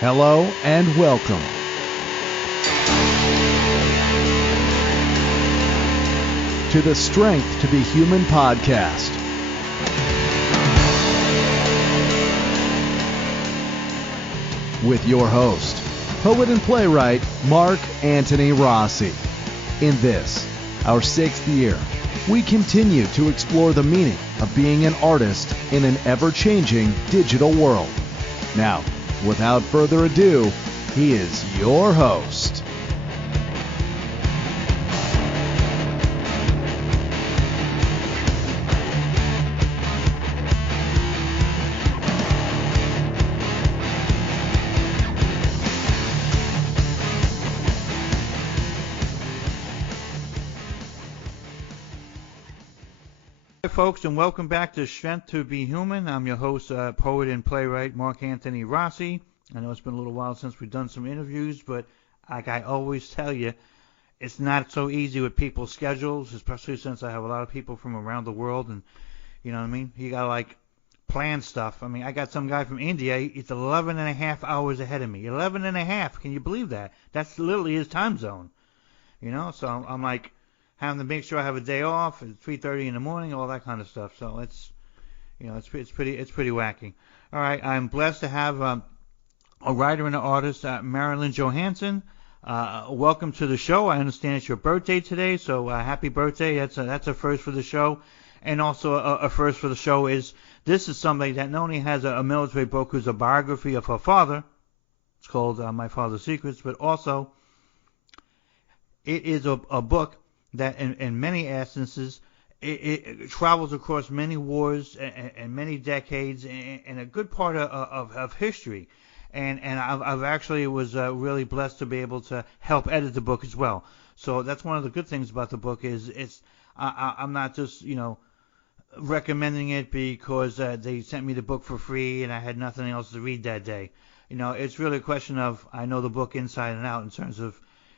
Hello and welcome to the Strength to Be Human podcast. With your host, poet and playwright Mark Anthony Rossi. In this, our 6th year, we continue to explore the meaning of being an artist in an ever-changing digital world. Now, without further ado, he is your host. Hi folks, and welcome back to Strength to Be Human. I'm your host, poet and playwright Mark Anthony Rossi. I know it's been a little while since we've done some interviews, but like I always tell you, it's not so easy with people's schedules, especially since I have a lot of people from around the world, and you know what I mean? You gotta plan stuff. I mean, I got some guy from India, it's 11 and a half hours ahead of me. 11 and a half, can you believe that? That's literally his time zone, so I'm like, having to make sure I have a day off at 3:30 in the morning, all that kind of stuff. So it's pretty wacky. All right, I'm blessed to have a writer and an artist, Marilyn Johansen. Welcome to the show. I understand it's your birthday today, so happy birthday. That's a first for the show, and also a first for the show is this is somebody that not only has a military book, who's a biography of her father. It's called My Father's Secrets, but also it is a book that in many instances it travels across many wars and many decades and a good part of history. And I've actually was really blessed to be able to help edit the book as well. So that's one of the good things about the book is I'm not just recommending it because they sent me the book for free and I had nothing else to read that day. It's really a question of I know the book inside and out in terms of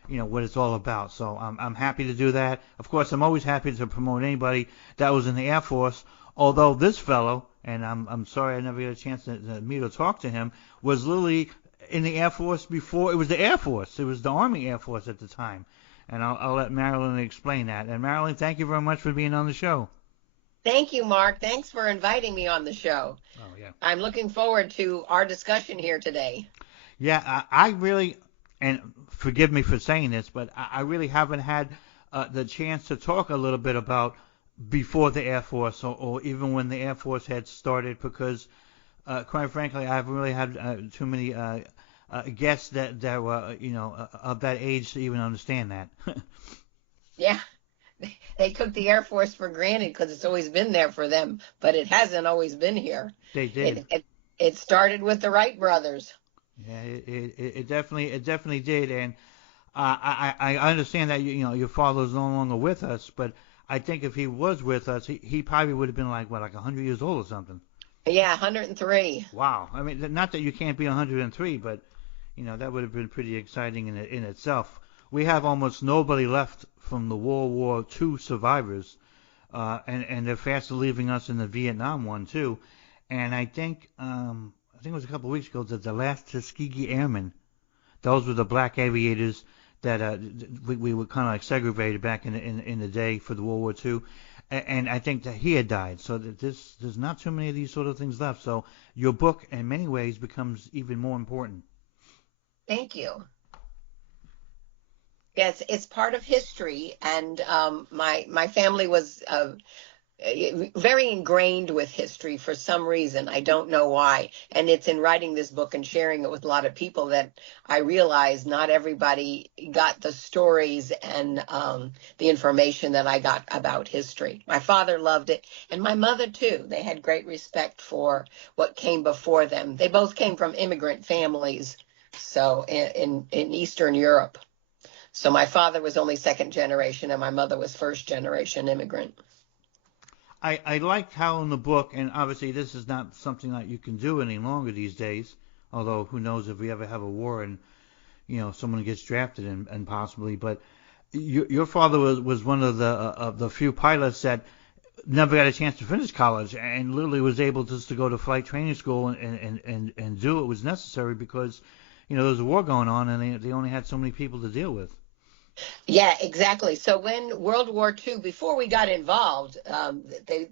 what it's all about. So I'm happy to do that. Of course, I'm always happy to promote anybody that was in the Air Force, although this fellow, and I'm sorry I never got a chance to meet or talk to him, was literally in the Air Force before it was the Air Force. It was the Army Air Force at the time. And I'll let Marilyn explain that. And Marilyn, thank you very much for being on the show. Thank you, Mark. Thanks for inviting me on the show. Oh, yeah. I'm looking forward to our discussion here today. Yeah, I really... And forgive me for saying this, but I really haven't had the chance to talk a little bit about before the Air Force or even when the Air Force had started because, quite frankly, I haven't really had too many guests that were, of that age to even understand that. Yeah, they took the Air Force for granted because it's always been there for them, but it hasn't always been here. They did. It started with the Wright brothers. Yeah, it definitely did, and I understand that your father is no longer with us, but I think if he was with us, he probably would have been like 100 years old or something. Yeah, 103. Wow, I mean, not that you can't be 103, but that would have been pretty exciting in itself. We have almost nobody left from the World War II survivors, and they're fast leaving us in the Vietnam one too, and I think it was a couple of weeks ago, the last Tuskegee Airmen. Those were the black aviators that we were kind of segregated back in the day for the World War II. And I think that he had died. So that there's not too many of these sort of things left. So your book, in many ways, becomes even more important. Thank you. Yes, it's part of history. And my family was... very ingrained with history for some reason. I don't know why. And it's in writing this book and sharing it with a lot of people that I realize not everybody got the stories and the information that I got about history. My father loved it, and my mother too. They had great respect for what came before them. They both came from immigrant families, so in Eastern Europe. So my father was only second generation, and my mother was first generation immigrant. I liked how in the book, and obviously this is not something that you can do any longer these days, although who knows if we ever have a war and someone gets drafted and possibly, but your father was one of the few pilots that never got a chance to finish college and literally was able just to go to flight training school and do what was necessary because there was a war going on, and they only had so many people to deal with. Yeah, exactly. So when World War II, before we got involved,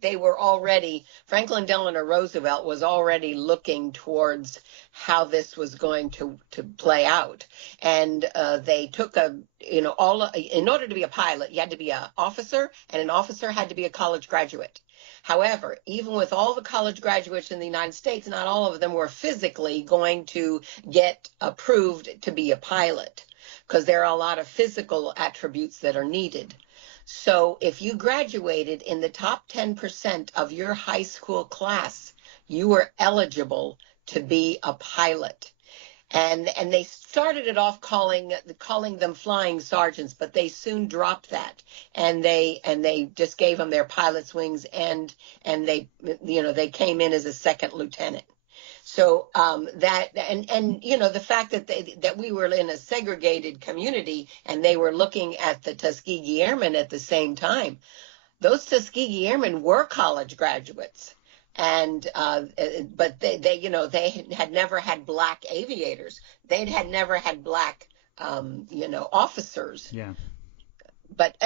they were already, Franklin Delano Roosevelt was already looking towards how this was going to play out. And they took in order to be a pilot, you had to be an officer, and an officer had to be a college graduate. However, even with all the college graduates in the United States, not all of them were physically going to get approved to be a pilot, because there are a lot of physical attributes that are needed. So if you graduated in the top 10% of your high school class, you were eligible to be a pilot. And they started it off calling them flying sergeants, but they soon dropped that, and they just gave them their pilot's wings, and they came in as a second lieutenant. So that the fact that we were in a segregated community and they were looking at the Tuskegee Airmen at the same time, those Tuskegee Airmen were college graduates, and but they had never had black aviators. They had never had black officers. Yeah. But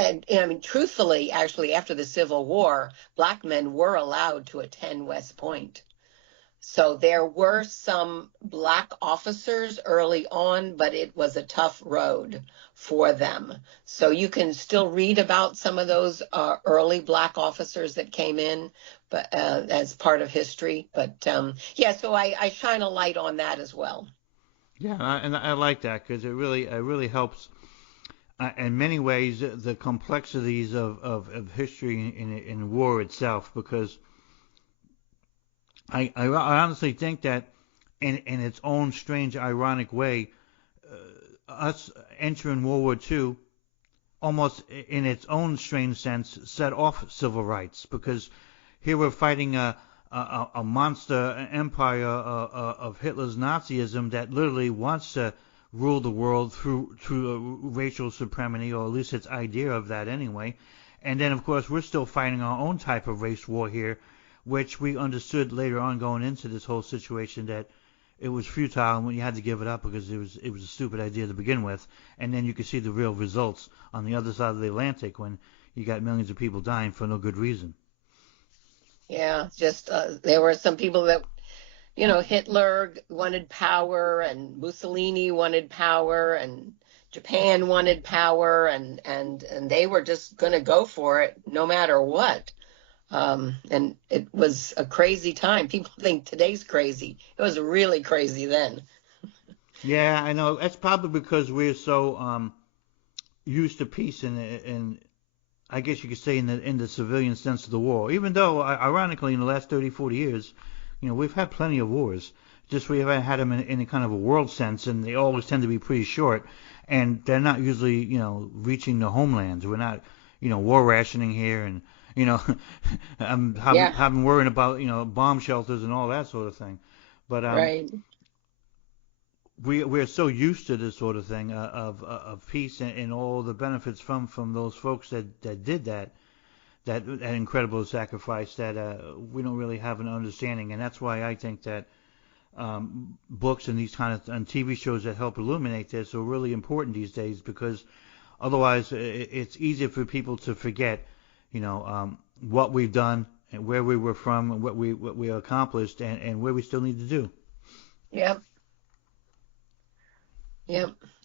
truthfully, actually, after the Civil War, black men were allowed to attend West Point. So there were some black officers early on, but it was a tough road for them. So you can still read about some of those early black officers that came in, but as part of history. But so I shine a light on that as well. Yeah, and I like that, because it really helps. In many ways, the complexities of history in war itself, because I honestly think that in its own strange, ironic way, us entering World War II, almost in its own strange sense, set off civil rights, because here we're fighting a monster empire of Hitler's Nazism that literally wants to rule the world through racial supremacy, or at least its idea of that anyway. And then, of course, we're still fighting our own type of race war here, which we understood later on going into this whole situation that it was futile and you had to give it up because it was a stupid idea to begin with. And then you could see the real results on the other side of the Atlantic when you got millions of people dying for no good reason. Yeah, just there were some people that, Hitler wanted power, and Mussolini wanted power, and Japan wanted power, and they were just going to go for it no matter what. And it was a crazy time. People think today's crazy. It was really crazy then. Yeah, I know. That's probably because we're so used to peace, and I guess you could say in the civilian sense of the war. Even though, ironically, in the last 30, 40 years, we've had plenty of wars. Just we haven't had them in a kind of a world sense, and they always tend to be pretty short, and they're not usually, reaching the homelands. We're not, war rationing here, and I'm having worrying about bomb shelters and all that sort of thing. But right. We're so used to this sort of thing of peace and all the benefits from those folks that did that incredible sacrifice that we don't really have an understanding. And that's why I think that books and these kind of and TV shows that help illuminate this are really important these days, because otherwise it's easier for people to forget what we've done and where we were from and what we accomplished and where we still need to do. Yep.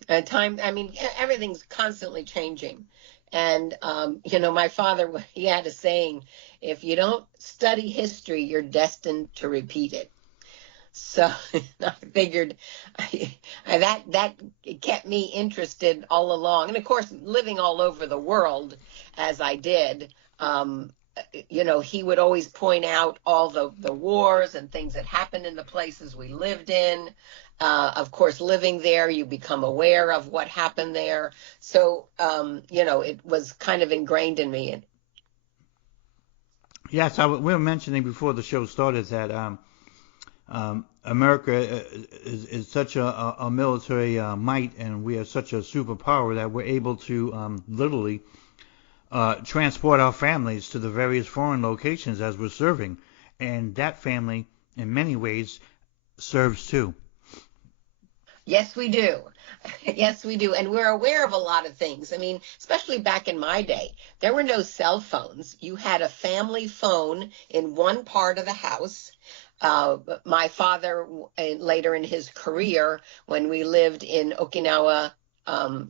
Everything's constantly changing. And, my father, he had a saying, if you don't study history, you're destined to repeat it. So I figured that kept me interested all along. And of course, living all over the world as I did, he would always point out all the wars and things that happened in the places we lived in. Of course, living there, you become aware of what happened there. So, it was kind of ingrained in me. Yes, we were mentioning before the show started that America is such a military might, and we are such a superpower that we're able to literally transport our families to the various foreign locations as we're serving. And that family, in many ways, serves too. Yes, we do. Yes, we do. And we're aware of a lot of things. I mean, especially back in my day, there were no cell phones. You had a family phone in one part of the house. My father, later in his career, when we lived in Okinawa,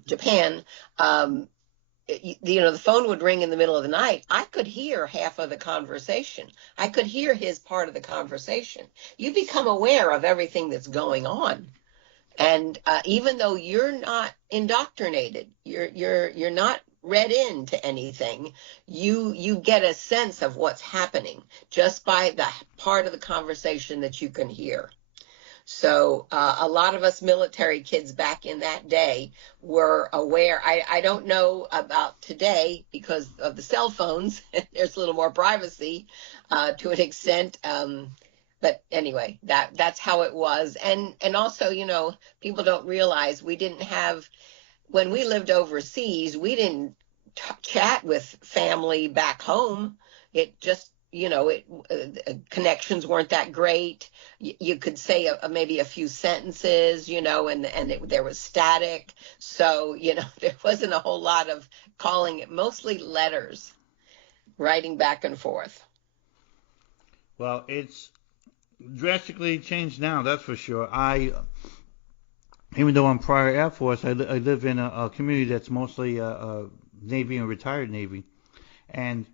Japan, the phone would ring in the middle of the night. I could hear half of the conversation. I could hear his part of the conversation. You become aware of everything that's going on. And even though you're not indoctrinated, you're not read into anything, you get a sense of what's happening just by the part of the conversation that you can hear. So a lot of us military kids back in that day were aware. I don't know about today because of the cell phones. There's a little more privacy to an extent. But anyway, that's how it was. And also, people don't realize we didn't have, when we lived overseas, we didn't chat with family back home. It just, connections weren't that great. You could say maybe a few sentences, and there was static. So, there wasn't a whole lot of calling it, mostly letters, writing back and forth. Well, it's drastically changed now, that's for sure. Even though I'm prior Air Force, I live in a community that's mostly Navy and retired Navy, and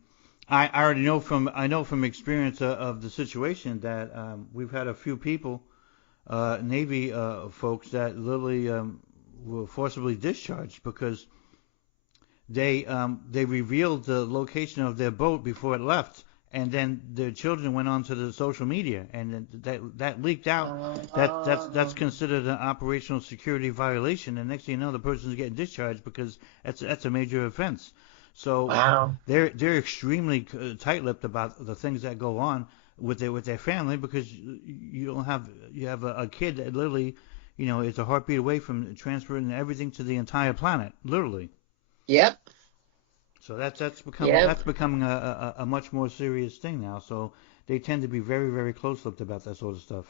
I already know from experience of the situation that we've had a few people, Navy folks, that literally were forcibly discharged because they revealed the location of their boat before it left. And then their children went onto the social media, and that leaked out. That's considered an operational security violation. And next thing you know, the person's getting discharged because that's a major offense. So wow. They're extremely tight-lipped about the things that go on with their family because you have a kid that literally, is a heartbeat away from transferring everything to the entire planet, literally. Yep. So that's becoming a much more serious thing now. So they tend to be very, very close-lipped about that sort of stuff.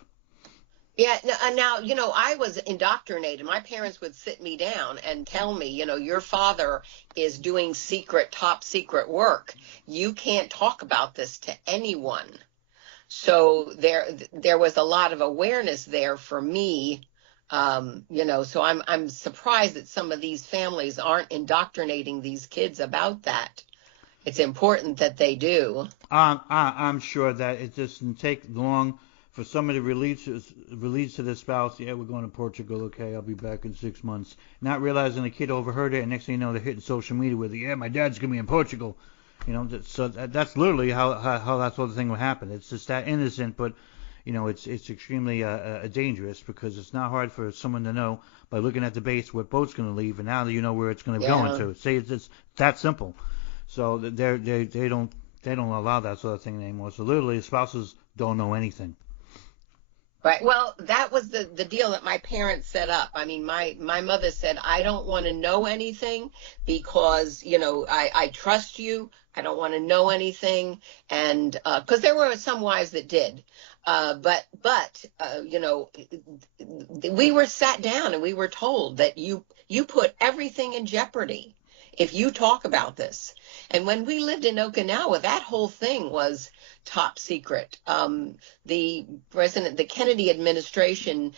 Yeah. Now, I was indoctrinated. My parents would sit me down and tell me, your father is doing top secret work. You can't talk about this to anyone. So there was a lot of awareness there for me. So I'm surprised that some of these families aren't indoctrinating these kids about that. It's important that they do. I'm sure that it doesn't take long for somebody to release to their spouse, yeah, we're going to Portugal, okay, I'll be back in 6 months. Not realizing the kid overheard it, and next thing you know, they're hitting social media with, yeah, my dad's going to be in Portugal. So that's literally how that sort of thing will happen. It's just that innocent, but it's extremely dangerous because it's not hard for someone to know by looking at the base what boat's going to leave, and now that you know where it's going to be going to. Say it's that simple. So they don't allow that sort of thing anymore. So literally, spouses don't know anything. Right. Well, that was the deal that my parents set up. I mean, my mother said, I don't want to know anything because, I trust you. I don't want to know anything. And because there were some wives that did. But we were sat down and we were told that you put everything in jeopardy if you talk about this. And when we lived in Okinawa, that whole thing was top secret. The Kennedy administration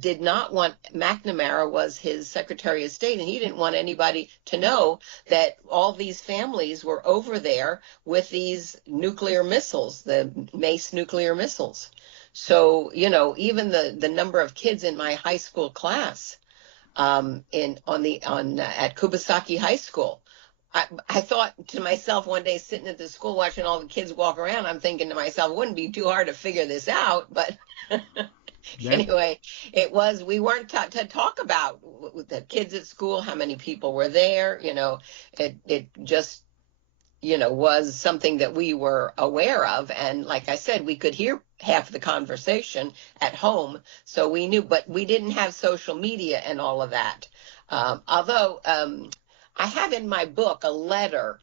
did not want, McNamara was his Secretary of State, and he didn't want anybody to know that all these families were over there with these nuclear missiles, the Mace nuclear missiles. So, even the number of kids in my high school class at Kubasaki High School. I thought to myself one day, sitting at the school watching all the kids walk around, I'm thinking to myself, it wouldn't be too hard to figure this out. But anyway, we weren't taught to talk about with the kids at school, how many people were there. It just, was something that we were aware of. And like I said, we could hear half the conversation at home. So we knew, but we didn't have social media and all of that. Although I have in my book a letter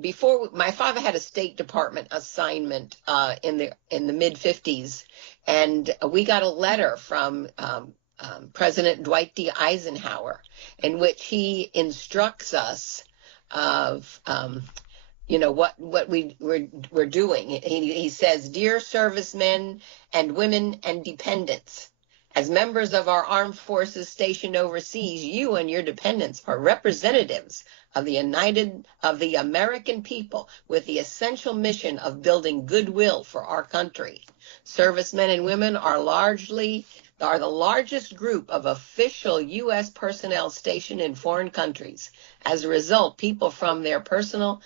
before my father had a State Department assignment in the mid 50s, and we got a letter from President Dwight D. Eisenhower, in which he instructs us of what we're doing. He says, "Dear servicemen and women and dependents, as members of our armed forces stationed overseas, you and your dependents are representatives of the American people with the essential mission of building goodwill for our country. Servicemen and women are the largest group of official U.S. personnel stationed in foreign countries. As a result, people form their personal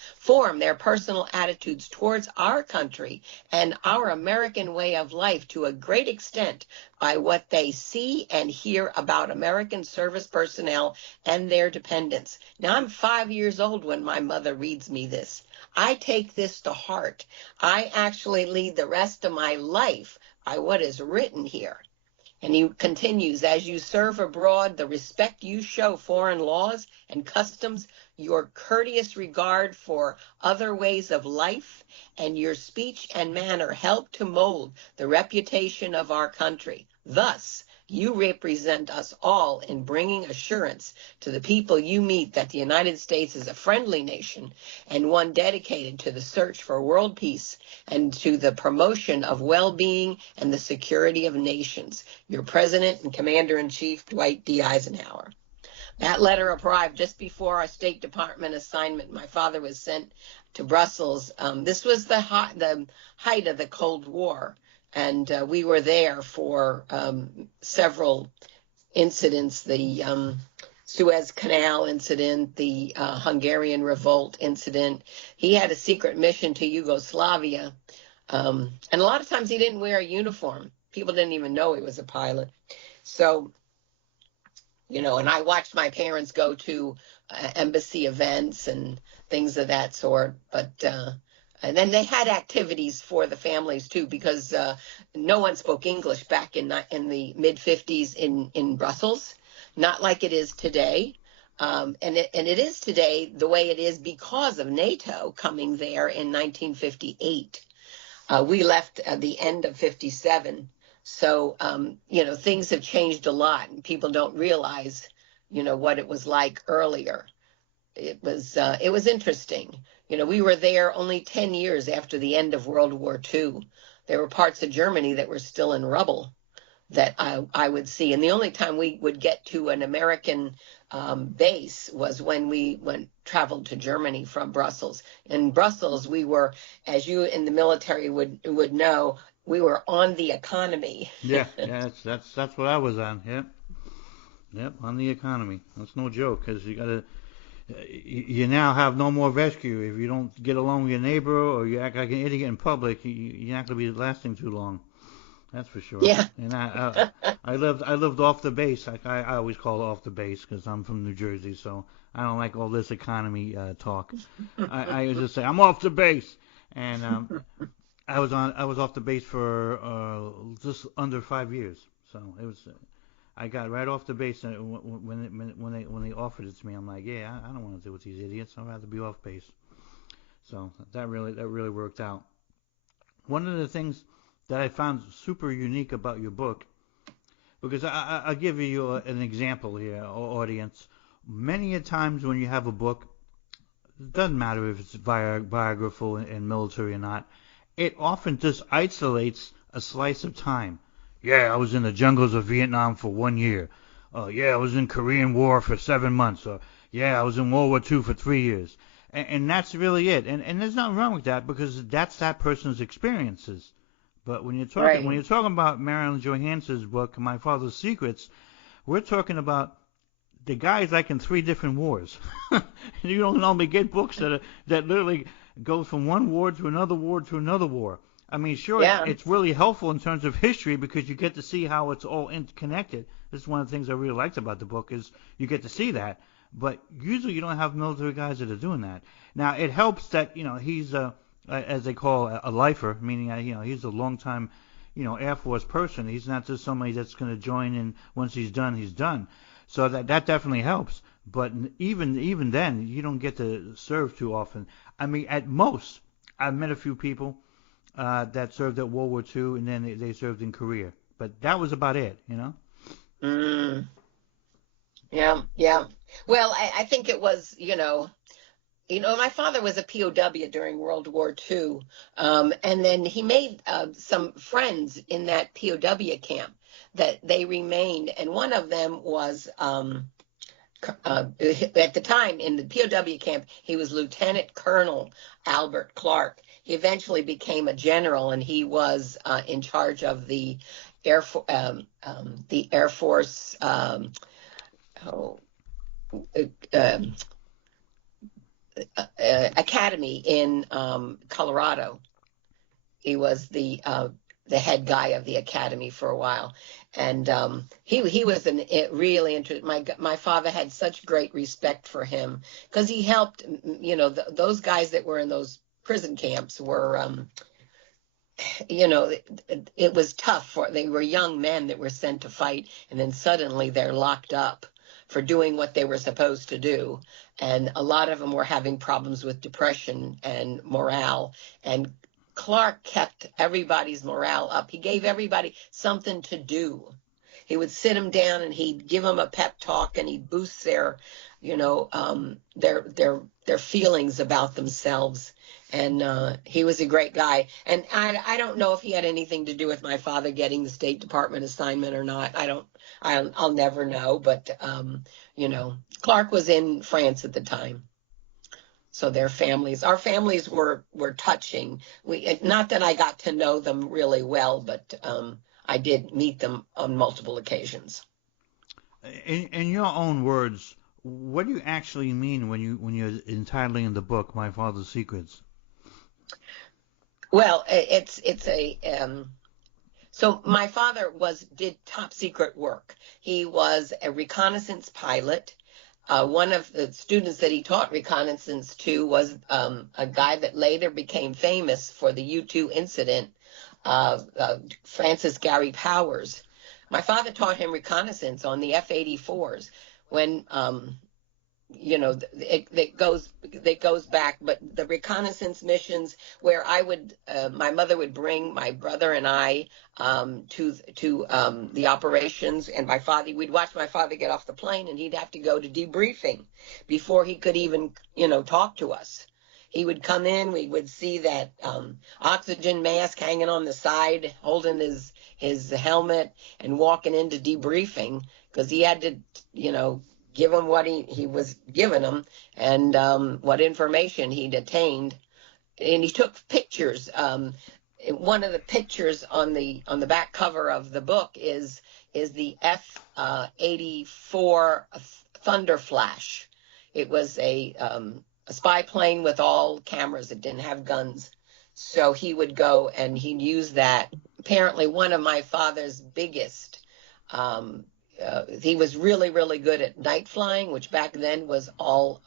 attitudes towards our country and our American way of life to a great extent by what they see and hear about American service personnel and their dependents." Now, I'm 5 years old when my mother reads me this. I take this to heart. I actually lead the rest of my life by what is written here. And he continues, "As you serve abroad, the respect you show foreign laws and customs, your courteous regard for other ways of life, and your speech and manner help to mold the reputation of our country. Thus, you represent us all in bringing assurance to the people you meet that the United States is a friendly nation and one dedicated to the search for world peace and to the promotion of well-being and the security of nations. Your President and Commander-in-Chief, Dwight D. Eisenhower." That letter arrived just before our State Department assignment. My father was sent to Brussels. This was the height of the Cold War. And we were there for several incidents, the Suez Canal incident, the Hungarian Revolt incident. He had a secret mission to Yugoslavia. And a lot of times he didn't wear a uniform. People didn't even know he was a pilot. So, and I watched my parents go to embassy events and things of that sort. But and then they had activities for the families too, because no one spoke English back in the mid-50s in Brussels, not like it is today. And it is today the way it is because of NATO coming there in 1958. We left at the end of 57. So, things have changed a lot, and people don't realize, what it was like earlier. It was interesting. We were there only 10 years after the end of World War II. There were parts of Germany that were still in rubble that I would see. And the only time we would get to an American base was when we traveled to Germany from Brussels. In Brussels, we were, as you in the military would know, we were on the economy. Yeah, that's what I was on. Yep, on the economy. That's no joke, because you now have no more rescue. If you don't get along with your neighbor or you act like an idiot in public, you're not going to be lasting too long. That's for sure. Yeah. And I lived off the base. Like I always call it off the base because I'm from New Jersey, so I don't like all this economy talk. I just say I'm off the base, and I was off the base for just under 5 years. So it was. I got right off the base when they offered it to me. I'm like, yeah, I don't want to deal with these idiots. I'd rather be off base. So that really worked out. One of the things that I found super unique about your book, because I'll give you an example here, audience. Many a times when you have a book, it doesn't matter if it's biographical and military or not, it often just isolates a slice of time. Yeah, I was in the jungles of Vietnam for 1 year. Oh, yeah, I was in Korean War for 7 months. Or, yeah, I was in World War II for 3 years. And that's really it. And there's nothing wrong with that because that's that person's experiences. But when you're talking about Marilyn Johansen's book, My Father's Secrets, we're talking about the guy's like in 3 different wars. You don't normally get books that literally go from one war to another war to another war. I mean, sure, yeah. It's really helpful in terms of history because you get to see how it's all interconnected. This is one of the things I really liked about the book is you get to see that. But usually you don't have military guys that are doing that. Now, it helps that, he's, as they call a lifer, meaning, he's a long-time, Air Force person. He's not just somebody that's going to join in once he's done, he's done. So that definitely helps. But even then, you don't get to serve too often. I mean, at most, I've met a few people that served at World War II, and then they served in Korea. But that was about it, Mm, yeah, yeah. Well, I think it was, my father was a POW during World War II, and then he made some friends in that POW camp that they remained, and one of them was at the time in the POW camp, he was Lieutenant Colonel Albert Clark. He eventually became a general, and he was in charge of the Air Force. Oh, um, Academy in Colorado. He was the head guy of the academy for a while, and he was really interesting. My father had such great respect for him because he helped. Those guys that were in those prison camps were. It was tough they were young men that were sent to fight, and then suddenly they're locked up for doing what they were supposed to do. And a lot of them were having problems with depression and morale. And Clark kept everybody's morale up. He gave everybody something to do. He would sit them down and he'd give them a pep talk, and he'd boost their feelings about themselves. And he was a great guy. And I don't know if he had anything to do with my father getting the State Department assignment or not. I'll never know. But Clark was in France at the time. So our families were touching. Not that I got to know them really well, but I did meet them on multiple occasions. In your own words, what do you actually mean when you're entitling the book "My Father's Secrets"? Well, so my father did top secret work. He was a reconnaissance pilot. One of the students that he taught reconnaissance to was a guy that later became famous for the U-2 incident, Francis Gary Powers. My father taught him reconnaissance on the F-84s when that goes back, but the reconnaissance missions where my mother would bring my brother and I to the operations, and we'd watch my father get off the plane, and he'd have to go to debriefing before he could even talk to us. He would come in, we would see that oxygen mask hanging on the side, holding his helmet and walking into debriefing because he had to give him what he was giving him, and what information he'd attained. And he took pictures. One of the pictures on the back cover of the book is the F-84 Thunder Flash. It was a spy plane with all cameras. It didn't have guns. So he would go and he'd use that. Apparently one of my father's biggest he was really, really good at night flying, which back then was all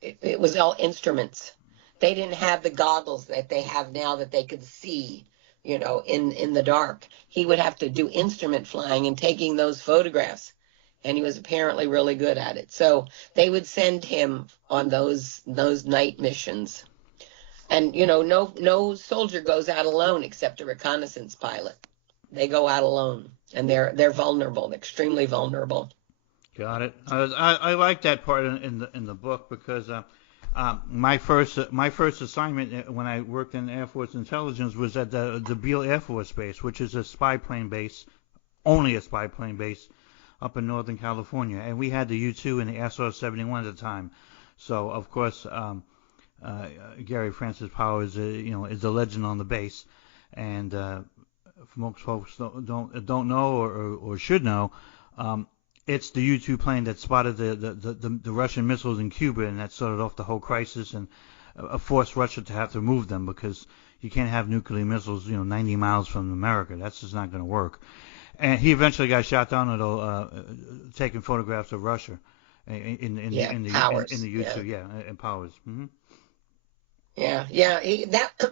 it was all instruments. They didn't have the goggles that they have now that they could see, in the dark. He would have to do instrument flying and taking those photographs, and he was apparently really good at it. So they would send him on those night missions. And no soldier goes out alone except a reconnaissance pilot. They go out alone, and they're vulnerable, extremely vulnerable. Got it. I like that part in the book because my first assignment when I worked in Air Force Intelligence was at the Beale Air Force Base, which is a spy plane base, only a spy plane base up in Northern California, and we had the U-2 and the SR-71 at the time. So of course, Gary Francis Powers, is a legend on the base, and most folks don't know or should know, it's the U-2 plane that spotted the Russian missiles in Cuba, and that started off the whole crisis and forced Russia to have to move them because you can't have nuclear missiles 90 miles from America. That's just not going to work. And he eventually got shot down taking photographs of Russia in the U-2, and Powers. Mm-hmm. Yeah.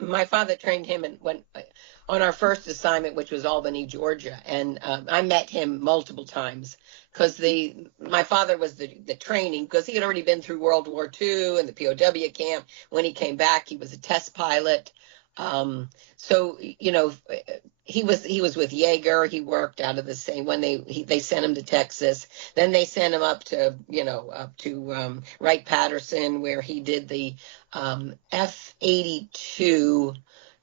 My father trained him on our first assignment, which was Albany, Georgia, and I met him multiple times because my father was the training, because he had already been through World War II and the POW camp. When he came back, he was a test pilot. So he was with Jaeger. He worked out of the same when they sent him to Texas. Then they sent him up to Wright-Patterson, where he did the F-82,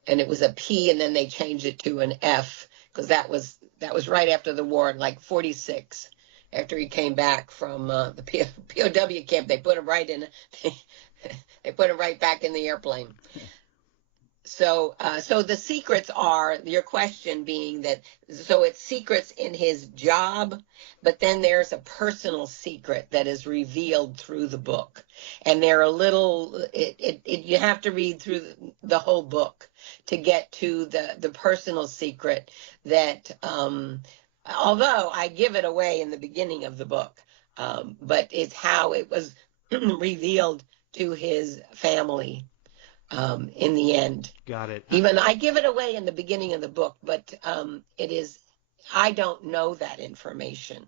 and it was a P, and then they changed it to an F because that was right after the war, in like 46. After he came back from the POW camp, they put him right in. They put him right back in the airplane. So the secrets are, your question being that, so it's secrets in his job, but then there's a personal secret that is revealed through the book. And they're a little, you have to read through the whole book to get to the personal secret that, although I give it away in the beginning of the book, but it's how it was revealed to his family. In the end. Got it. Even I give it away in the beginning of the book, but I don't know that information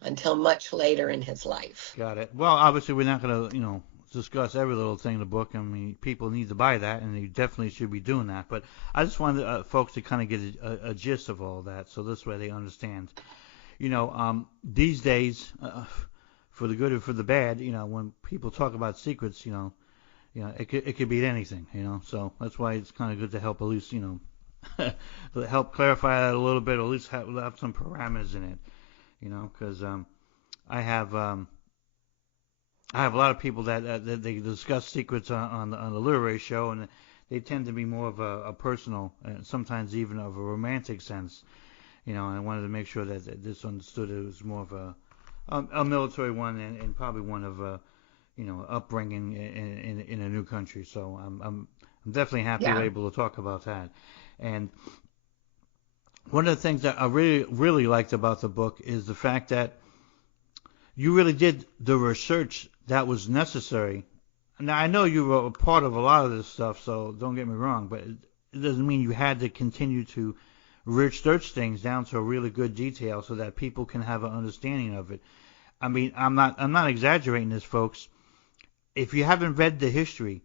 until much later in his life. Got it. Well, obviously we're not going to, discuss every little thing in the book. I mean, people need to buy that, and they definitely should be doing that. But I just wanted folks to kind of get a gist of all that, so this way they understand. These days, for the good or for the bad, when people talk about secrets, it could be anything, so that's why it's kind of good to help at least, help clarify that a little bit, or at least have some parameters in it, because I have a lot of people that they discuss secrets on the literary show, and they tend to be more of a personal, and sometimes even of a romantic sense, and I wanted to make sure that this understood it was more of a military one, and probably one of upbringing in a new country. So I'm definitely happy we're able to talk about that. And one of the things that I really liked about the book is the fact that you really did the research that was necessary. Now, I know you were a part of a lot of this stuff, so don't get me wrong, but it doesn't mean you had to continue to research things down to a really good detail so that people can have an understanding of it. I mean, I'm not exaggerating this, folks. If you haven't read the history,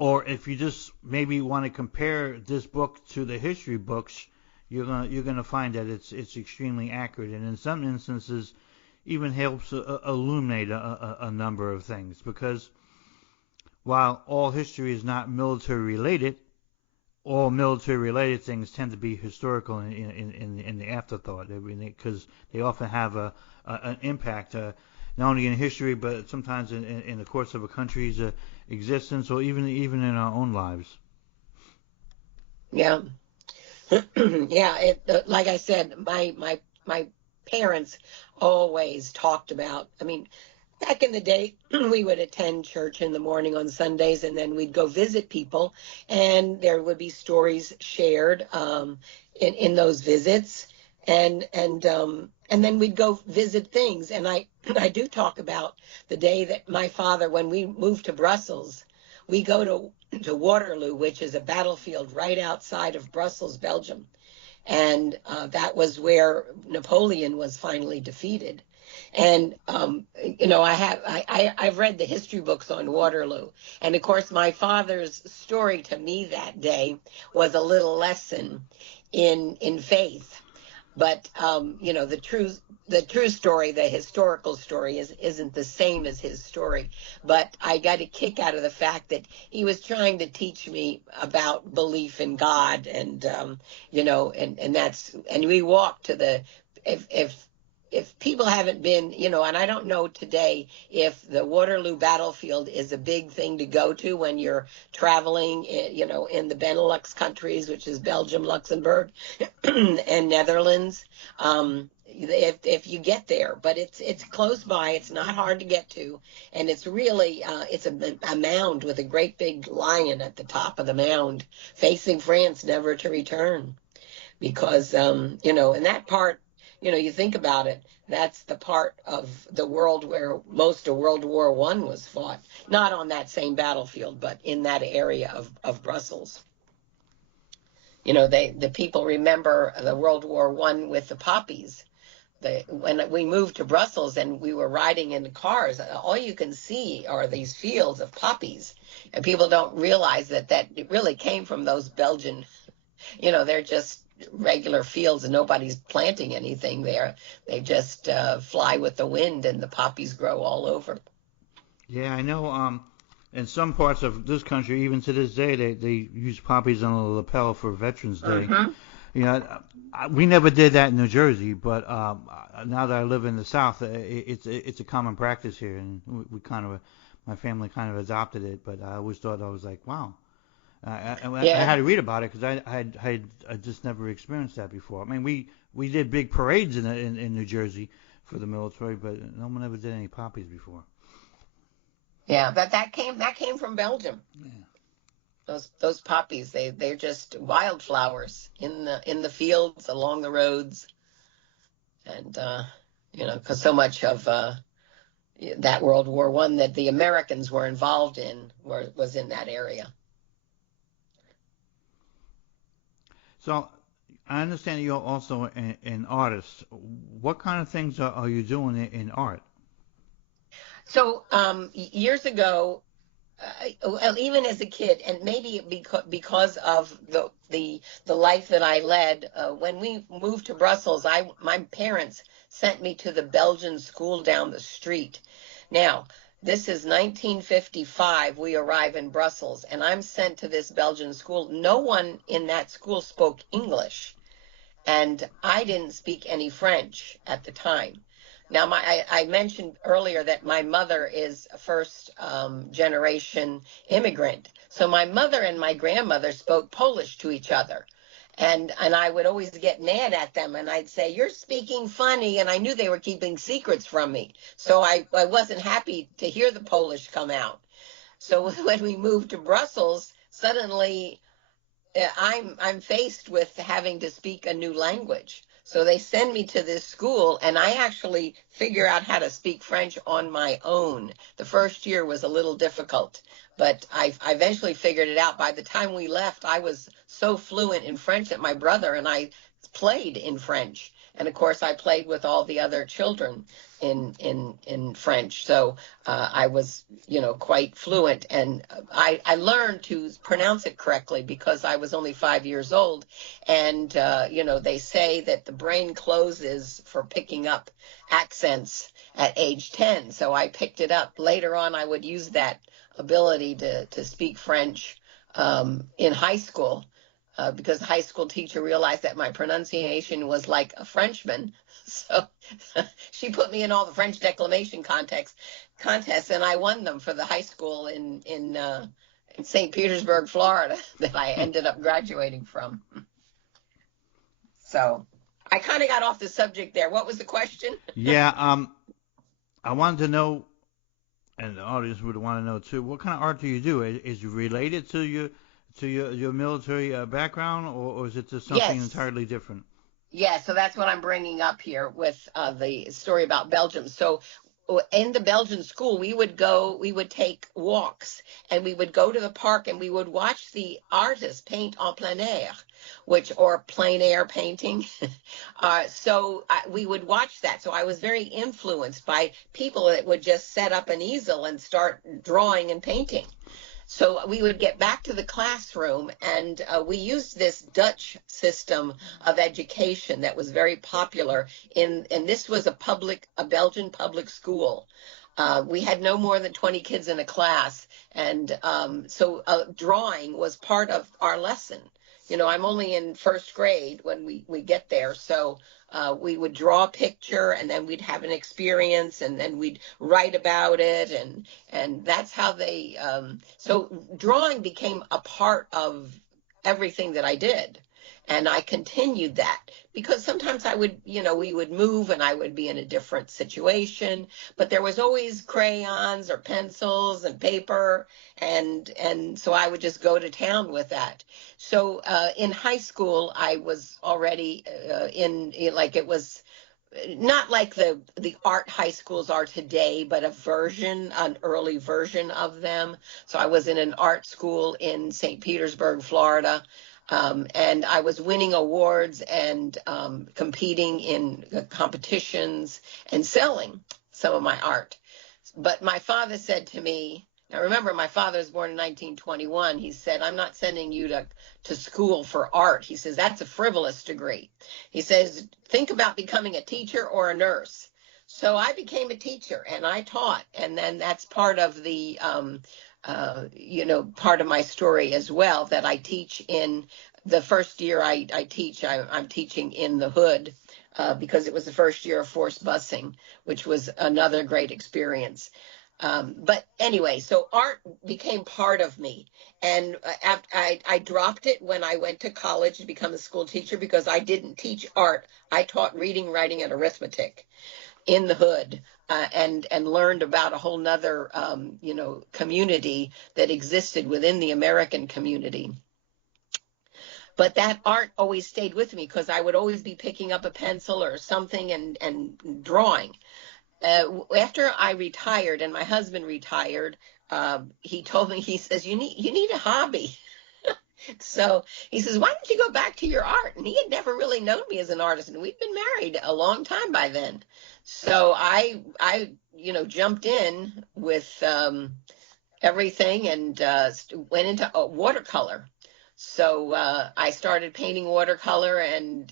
or if you just maybe want to compare this book to the history books, you're gonna find that it's extremely accurate, and in some instances, even helps illuminate a number of things. Because while all history is not military related, all military related things tend to be historical in the afterthought, because they often have an impact. Not only in history, but sometimes in the course of a country's existence, or even in our own lives. Yeah, yeah. Like I said, my parents always talked about. I mean, back in the day, we would attend church in the morning on Sundays, and then we'd go visit people, and there would be stories shared in those visits, and then we'd go visit things. And I do talk about the day that my father, when we moved to Brussels, we go to Waterloo, which is a battlefield right outside of Brussels, Belgium. And that was where Napoleon was finally defeated. And, I've read the history books on Waterloo. And of course, my father's story to me that day was a little lesson in faith. But, the true story, the historical story isn't the same as his story. But I got a kick out of the fact that he was trying to teach me about belief in God, and, and we walked to the, if people haven't been, and I don't know today if the Waterloo battlefield is a big thing to go to when you're traveling, in the Benelux countries, which is Belgium, Luxembourg, and Netherlands. If you get there, but it's close by, it's not hard to get to, and it's really it's a mound with a great big lion at the top of the mound, facing France, never to return, because in that part. You think about it, that's the part of the world where most of World War I was fought. Not on that same battlefield, but in that area of Brussels. The people remember the World War I with the poppies. when we moved to Brussels and we were riding in the cars, all you can see are these fields of poppies, and people don't realize that it really came from those Belgian, they're just regular fields and nobody's planting anything there. They just fly with the wind, and the poppies grow all over. Yeah, I know. In some parts of this country, even to this day, they use poppies on the lapel for Veterans Day. Mm-hmm. We never did that in New Jersey, but now that I live in the South, it's a common practice here, and we kind of, my family kind of adopted it. But I always thought, I was like, wow. I had to read about it because I just never experienced that before. I mean, we did big parades in New Jersey for the military, but no one ever did any poppies before. Yeah, that came from Belgium. Yeah. Those poppies, they're just wildflowers in the fields, along the roads, and because so much of that World War I that the Americans were involved in was in that area. So I understand you're also an artist. What kind of things are you doing in art? So years ago, well, even as a kid, and maybe because of the life that I led, when we moved to Brussels, my parents sent me to the Belgian school down the street. Now, this is 1955. We arrive in Brussels, and I'm sent to this Belgian school. No one in that school spoke English, and I didn't speak any French at the time. Now, I mentioned earlier that my mother is a first generation immigrant. So my mother and my grandmother spoke Polish to each other. And I would always get mad at them, and I'd say, "You're speaking funny," and I knew they were keeping secrets from me. So I wasn't happy to hear the Polish come out. So when we moved to Brussels, suddenly I'm faced with having to speak a new language. So they send me to this school, and I actually figure out how to speak French on my own. The first year was a little difficult, but I eventually figured it out. By the time we left, I was so fluent in French that my brother and I played in French. And of course, I played with all the other children in French. So I was, quite fluent. And I learned to pronounce it correctly because I was only 5 years old. And, they say that the brain closes for picking up accents at age 10. So I picked it up. Later on, I would use that ability to speak French in high school. Because the high school teacher realized that my pronunciation was like a Frenchman. So she put me in all the French declamation contests, and I won them for the high school in St. Petersburg, Florida, that I ended up graduating from. So I kind of got off the subject there. What was the question? Yeah, I wanted to know, and the audience would want to know too, what kind of art do you do? Is it related to your military background, or is it just something entirely different? Yeah, so that's what I'm bringing up here with the story about Belgium. So in the Belgian school, we would take walks, and we would go to the park, and we would watch the artists paint en plein air, or plein air painting. We would watch that. So I was very influenced by people that would just set up an easel and start drawing and painting. So we would get back to the classroom, and we used this Dutch system of education that was very popular and this was a Belgian public school. We had no more than 20 kids in a class, and so drawing was part of our lesson. I'm only in first grade when we get there, so we would draw a picture, and then we'd have an experience, and then we'd write about it, and that's how they. So drawing became a part of everything that I did, and I continued that because sometimes we would move, and I would be in a different situation, but there was always crayons or pencils and paper, and so I would just go to town with that. So in high school, I was already it was not like the art high schools are today, but an early version of them. So I was in an art school in St. Petersburg, Florida. And I was winning awards and competing in competitions and selling some of my art. But my father said to me, now remember, my father was born in 1921. He said, I'm not sending you to school for art. He says, that's a frivolous degree. He says, think about becoming a teacher or a nurse. So I became a teacher and I taught. And then that's part of the, part of my story as well, that I teach in the first year I teach, I'm teaching in the hood because it was the first year of forced busing, which was another great experience. But anyway, so art became part of me. And I dropped it when I went to college to become a school teacher because I didn't teach art. I taught reading, writing, and arithmetic in the hood, and learned about a whole nother, community that existed within the American community. But that art always stayed with me because I would always be picking up a pencil or something and drawing. After I retired and my husband retired, he told me, he says, you need a hobby. So he says, why don't you go back to your art? And he had never really known me as an artist, and we'd been married a long time by then. So I jumped in with everything and went into watercolor. So I started painting watercolor and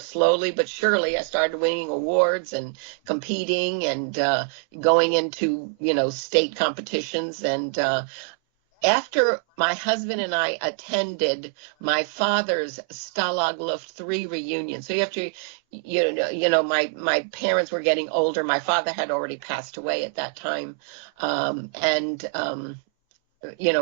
slowly but surely I started winning awards and competing and going into, state competitions. And after my husband and I attended my father's Stalag Luft 3 reunion. So you have to, my parents were getting older. My father had already passed away at that time.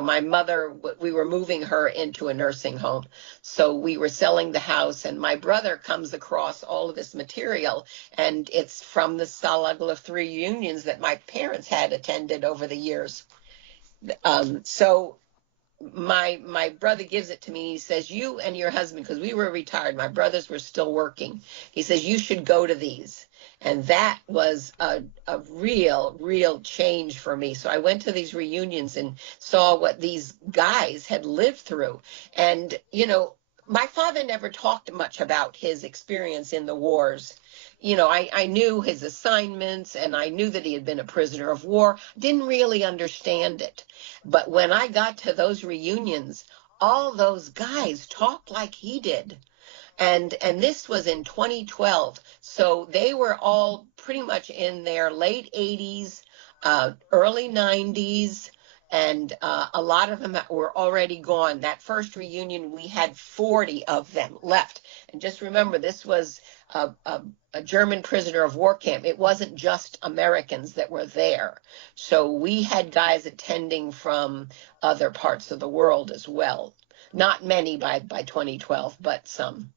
My mother, we were moving her into a nursing home. So we were selling the house, and my brother comes across all of this material, and it's from the Stalag Luft 3 reunions that my parents had attended over the years. So my brother gives it to me. He says, you and your husband, because we were retired, my brothers were still working. He says, you should go to these. And that was a real change for me. So I went to these reunions and saw what these guys had lived through. And, my father never talked much about his experience in the wars. I knew his assignments and I knew that he had been a prisoner of war. Didn't really understand it. But when I got to those reunions, all those guys talked like he did. And this was in 2012. So they were all pretty much in their late 80s, early 90s. And a lot of them were already gone. That first reunion, we had 40 of them left. And just remember, this was a German prisoner of war camp. It wasn't just Americans that were there. So we had guys attending from other parts of the world as well. Not many by 2012, but some.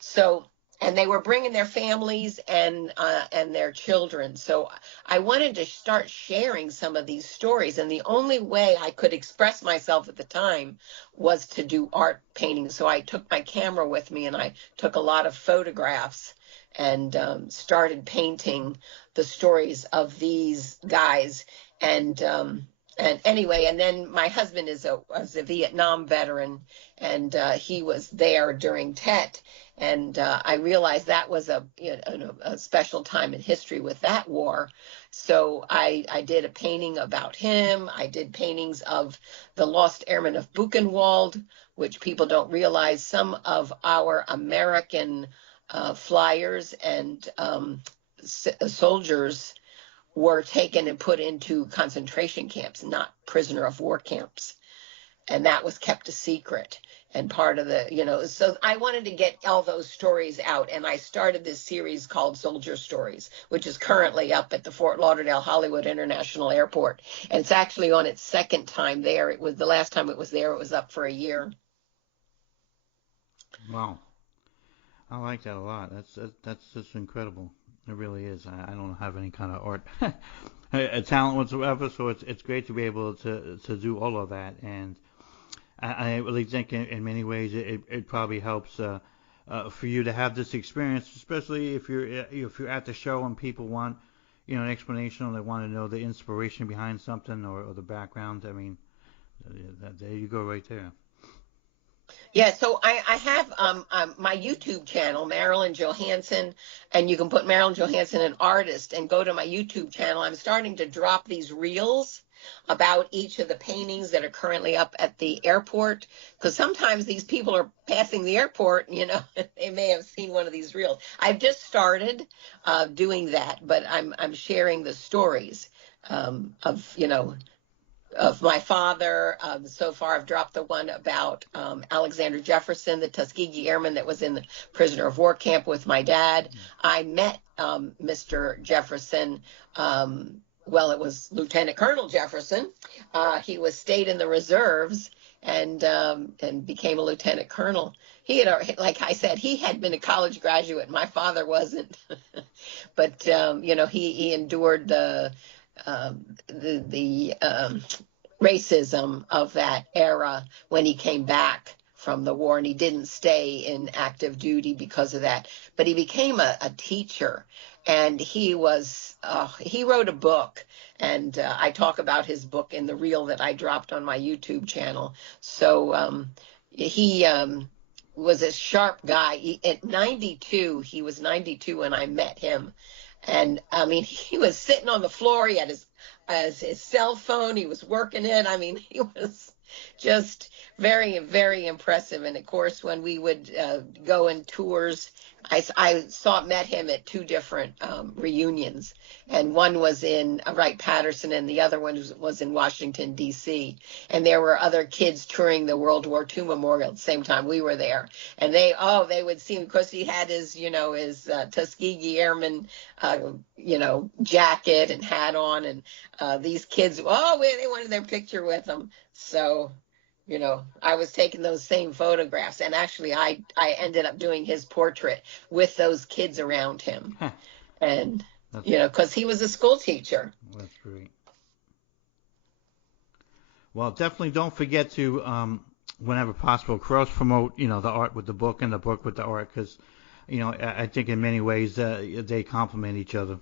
So, and they were bringing their families and their children. So I wanted to start sharing some of these stories. And the only way I could express myself at the time was to do art painting. So I took my camera with me and I took a lot of photographs and started painting the stories of these guys. And anyway, and then my husband was a Vietnam veteran, and he was there during Tet. And I realized that was a special time in history with that war. So I did a painting about him. I did paintings of the lost airmen of Buchenwald, which people don't realize. Some of our American flyers and soldiers were taken and put into concentration camps, not prisoner of war camps. And that was kept a secret. And part of the, so I wanted to get all those stories out. And I started this series called Soldier Stories, which is currently up at the Fort Lauderdale Hollywood International Airport. And it's actually on its second time there. It was the last time it was there, it was up for a year. Wow. I like that a lot. That's just incredible. It really is. I don't have any kind of art a talent whatsoever, so it's great to be able to do all of that. And I really think in many ways it probably helps for you to have this experience, especially if you're at the show and people want an explanation or they want to know the inspiration behind something or the background. I mean, there you go right there. Yeah, so I have my YouTube channel, Marilyn Johansen, and you can put Marilyn Johansen, an artist, and go to my YouTube channel. I'm starting to drop these reels about each of the paintings that are currently up at the airport, because sometimes these people are passing the airport, they may have seen one of these reels. I've just started doing that, but I'm sharing the stories of my father. So far, I've dropped the one about Alexander Jefferson, the Tuskegee Airman that was in the prisoner of war camp with my dad. I met Mr. Jefferson. It was Lieutenant Colonel Jefferson. He stayed in the reserves and became a lieutenant colonel. He had, like I said, he had been a college graduate. My father wasn't, but he endured the racism of that era when he came back from the war, and he didn't stay in active duty because of that. But he became a teacher, and he wrote a book, and I talk about his book in the reel that I dropped on my YouTube channel. So he was a sharp guy. At 92, he was 92 when I met him. And I mean, he was sitting on the floor. He had his cell phone. He was working it. I mean, he was just very, very impressive. And of course, when we would go in tours, I met him at two different reunions, and one was in Wright-Patterson, and the other one was in Washington, D.C. And there were other kids touring the World War II Memorial at the same time we were there, and they would see him because he had his Tuskegee Airman jacket and hat on, and these kids they wanted their picture with him. So I was taking those same photographs, and actually I ended up doing his portrait with those kids around him. Huh. And, because he was a school teacher. That's great. Well, definitely don't forget to, whenever possible, cross-promote, the art with the book and the book with the art, because, I think in many ways they complement each other.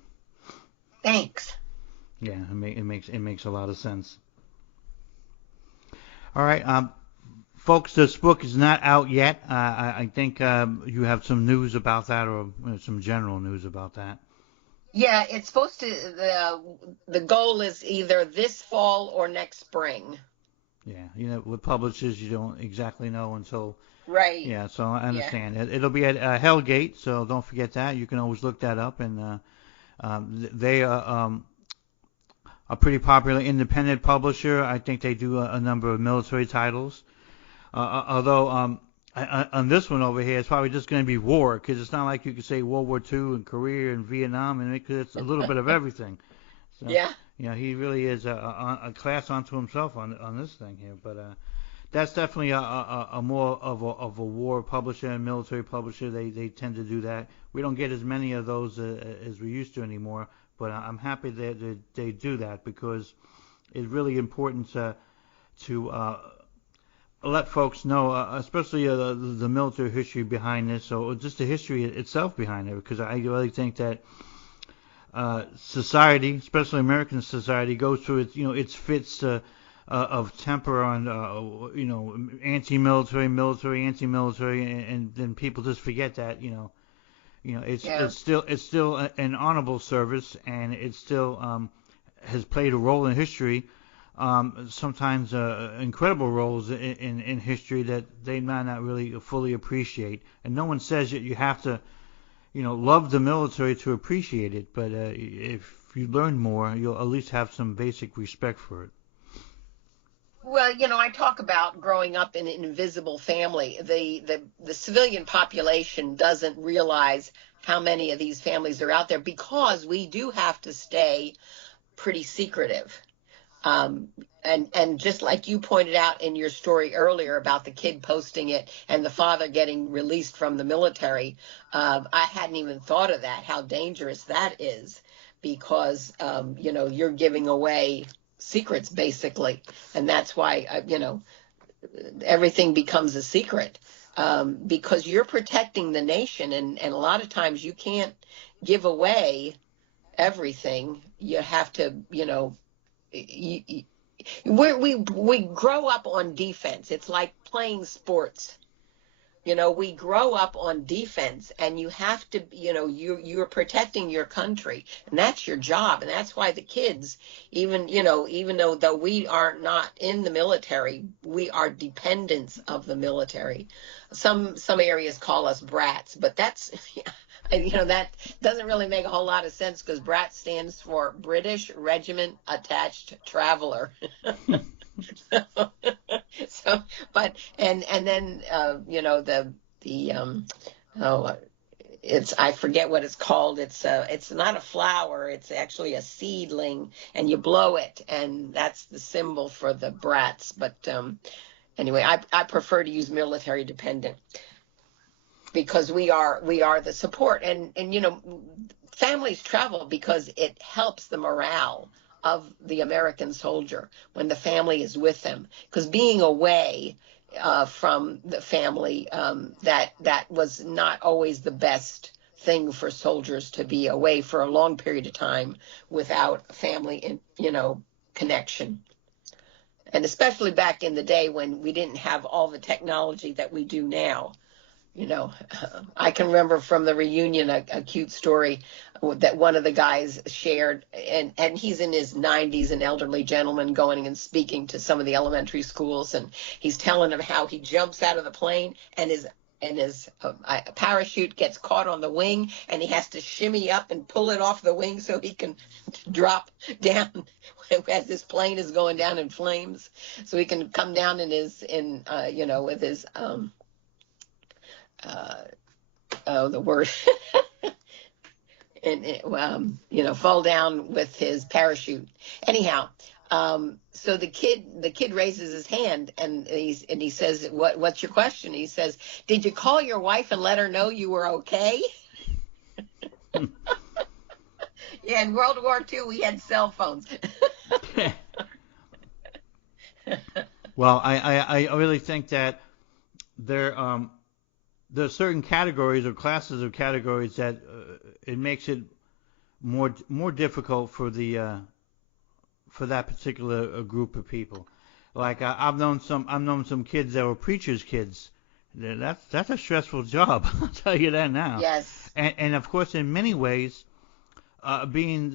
Thanks. Yeah, it makes a lot of sense. All right, folks, this book is not out yet. I think you have some news about that, or some general news about that. Yeah, it's supposed to. The goal is either this fall or next spring. Yeah, with publishers, you don't exactly know until. Right. Yeah, so I understand. Yeah. It'll be at Hellgate, so don't forget that. You can always look that up, and they are a pretty popular independent publisher. I think they do a number of military titles. Although on this one over here, it's probably just going to be war, because it's not like you could say World War II and Korea and Vietnam, and it's a little bit of everything. So, yeah. He really is a class unto himself on this thing here. But that's definitely a more of a war publisher and military publisher. They tend to do that. We don't get as many of those as we used to anymore. But I'm happy that they do that, because it's really important to let folks know, especially the military history behind this, or just the history itself behind it, because I really think that society, especially American society, goes through its fits of temper on anti-military, military, anti-military, and then people just forget that it's still an honorable service, and it still has played a role in history. Sometimes incredible roles in history that they might not really fully appreciate. And no one says that you have to, love the military to appreciate it. But if you learn more, you'll at least have some basic respect for it. Well, I talk about growing up in an invisible family. The civilian population doesn't realize how many of these families are out there, because we do have to stay pretty secretive. And just like you pointed out in your story earlier about the kid posting it and the father getting released from the military, I hadn't even thought of that, how dangerous that is, because, you're giving away secrets basically. And that's why, everything becomes a secret, because you're protecting the nation. And a lot of times you can't give away everything. You have to, we grow up on defense. It's like playing sports. We grow up on defense, and you have to, you're protecting your country, and that's your job. And that's why the kids, even though we are not in the military, we are dependents of the military. Some areas call us brats, but that's, that doesn't really make a whole lot of sense, because BRAT stands for British Regiment Attached Traveler. So, but and then it's, I forget what it's called. It's not a flower. It's actually a seedling, and you blow it, and that's the symbol for the brats. But anyway, I prefer to use military dependent, because we are the support, and families travel because it helps the morale of the American soldier when the family is with them, because being away from the family, that was not always the best thing for soldiers, to be away for a long period of time without family connection. And especially back in the day when we didn't have all the technology that we do now. I can remember from the reunion a cute story that one of the guys shared, and he's in his 90s, an elderly gentleman going and speaking to some of the elementary schools, and he's telling them how he jumps out of the plane, and his parachute gets caught on the wing, and he has to shimmy up and pull it off the wing so he can drop down as this plane is going down in flames, so he can come down with his the word and fall down with his parachute. Anyhow, so the kid raises his hand, and he says, what's your question? He says, did you call your wife and let her know you were okay? Yeah, in World War II we had cell phones. Well, I really think that there are certain categories or classes of categories that it makes it more difficult for that particular group of people. Like I've known some kids that were preachers' kids. That's a stressful job. I'll tell you that now. Yes. And of course, in many ways, being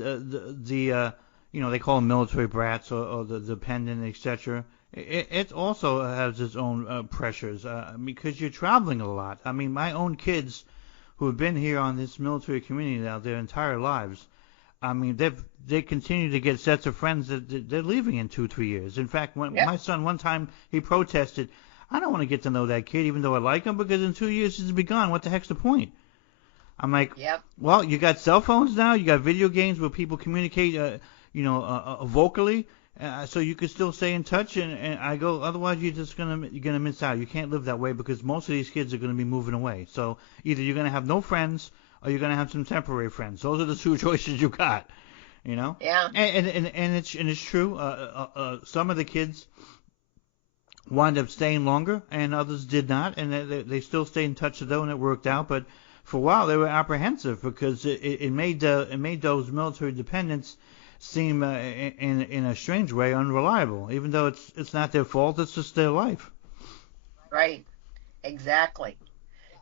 they call them military brats or the dependent, etc. It also has its own pressures because you're traveling a lot. I mean, my own kids who have been here on this military community now their entire lives, I mean, they continue to get sets of friends that they're leaving in 2-3 years. In fact, when my son one time he protested, I don't want to get to know that kid even though I like him, because in 2 years he's be gone. What the heck's the point? I'm like, well, you got cell phones now, you got video games where people communicate, vocally. So you could still stay in touch, and I go, otherwise you're gonna miss out. You can't live that way, because most of these kids are gonna be moving away. So either you're gonna have no friends or you're gonna have some temporary friends. Those are the two choices you got, Yeah. And it's true. Some of the kids wind up staying longer, and others did not, and they still stayed in touch though, and it worked out. But for a while they were apprehensive because it made those military dependents seem in a strange way unreliable, even though it's not their fault, it's just their life. Right. Exactly.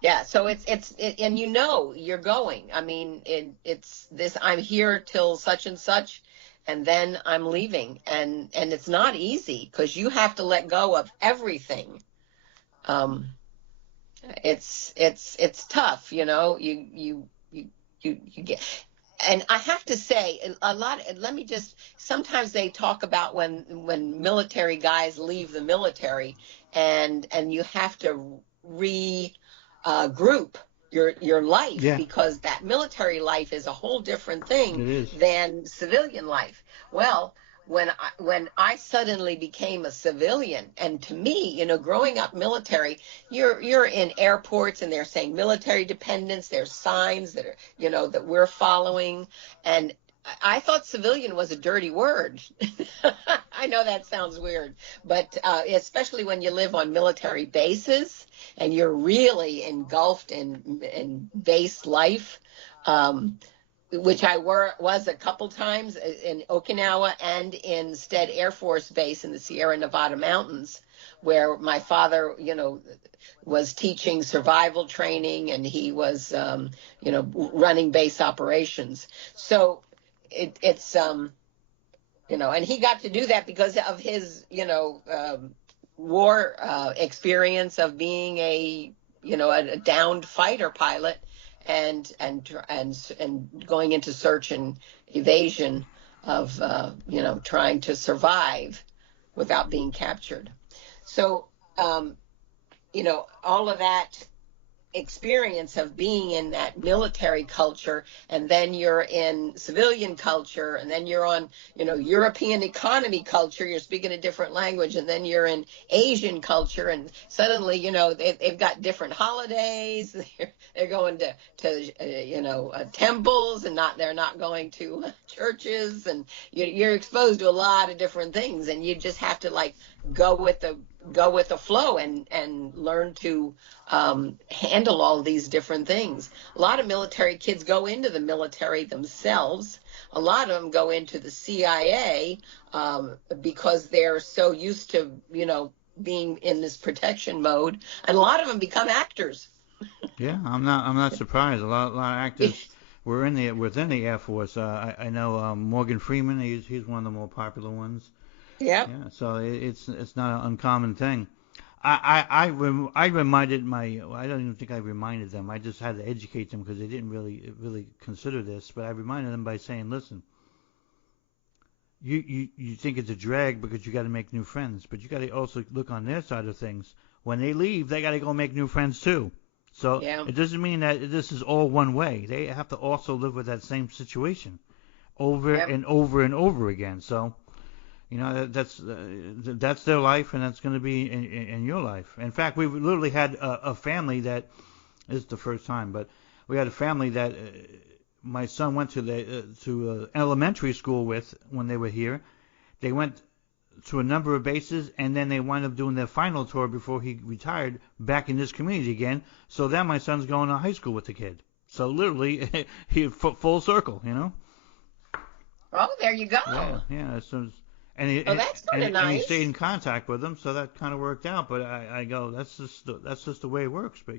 Yeah, so it's and you're going. I mean, it's this, I'm here till such and such, and then I'm leaving, and it's not easy because you have to let go of everything. It's tough, you get. And I have to say, sometimes they talk about when military guys leave the military, and you have to regroup your life, because that military life is a whole different thing than civilian life. Well, when I suddenly became a civilian, and to me, growing up military, you're in airports and they're saying military dependence. There's signs that are, that we're following, and I thought civilian was a dirty word. I know that sounds weird, but especially when you live on military bases and you're really engulfed in base life. Which I was a couple times in Okinawa and in Stead Air Force Base in the Sierra Nevada mountains. where my father, was teaching survival training, and he was, running base operations. So it's and he got to do that because of his, war experience of being a downed fighter pilot, and going into search and evasion of, trying to survive without being captured. So, all of that experience of being in that military culture, and then you're in civilian culture, and then you're on European economy culture, you're speaking a different language, and then you're in Asian culture, and suddenly they've got different holidays. They're going to temples, and they're not going to churches, and you're exposed to a lot of different things, and you just have to go with the flow and learn to handle all these different things. A lot of military kids go into the military themselves. A lot of them go into the CIA because they're so used to, being in this protection mode. And a lot of them become actors. Yeah, I'm not surprised. A lot of actors were within the Air Force. I know Morgan Freeman. He's one of the more popular ones. Yeah. Yeah. So it's not an uncommon thing. I reminded I don't even think I reminded them. I just had to educate them because they didn't really consider this. But I reminded them by saying, listen, you think it's a drag because you got to make new friends, but you got to also look on their side of things. When they leave, they got to go make new friends too. So It doesn't mean that this is all one way. They have to also live with that same situation over and over and over again. So. That's their life, and that's going to be in your life. In fact, we literally had a family that this is the first time, but we had a family that my son went to elementary school with when they were here. They went to a number of bases, and then they wound up doing their final tour before he retired back in this community again. So then my son's going to high school with the kid. So literally, he full circle, Oh, there you go. Yeah. So. That's kind of nice. And he stayed in contact with them, so that kind of worked out. But I go, that's just the way it works. But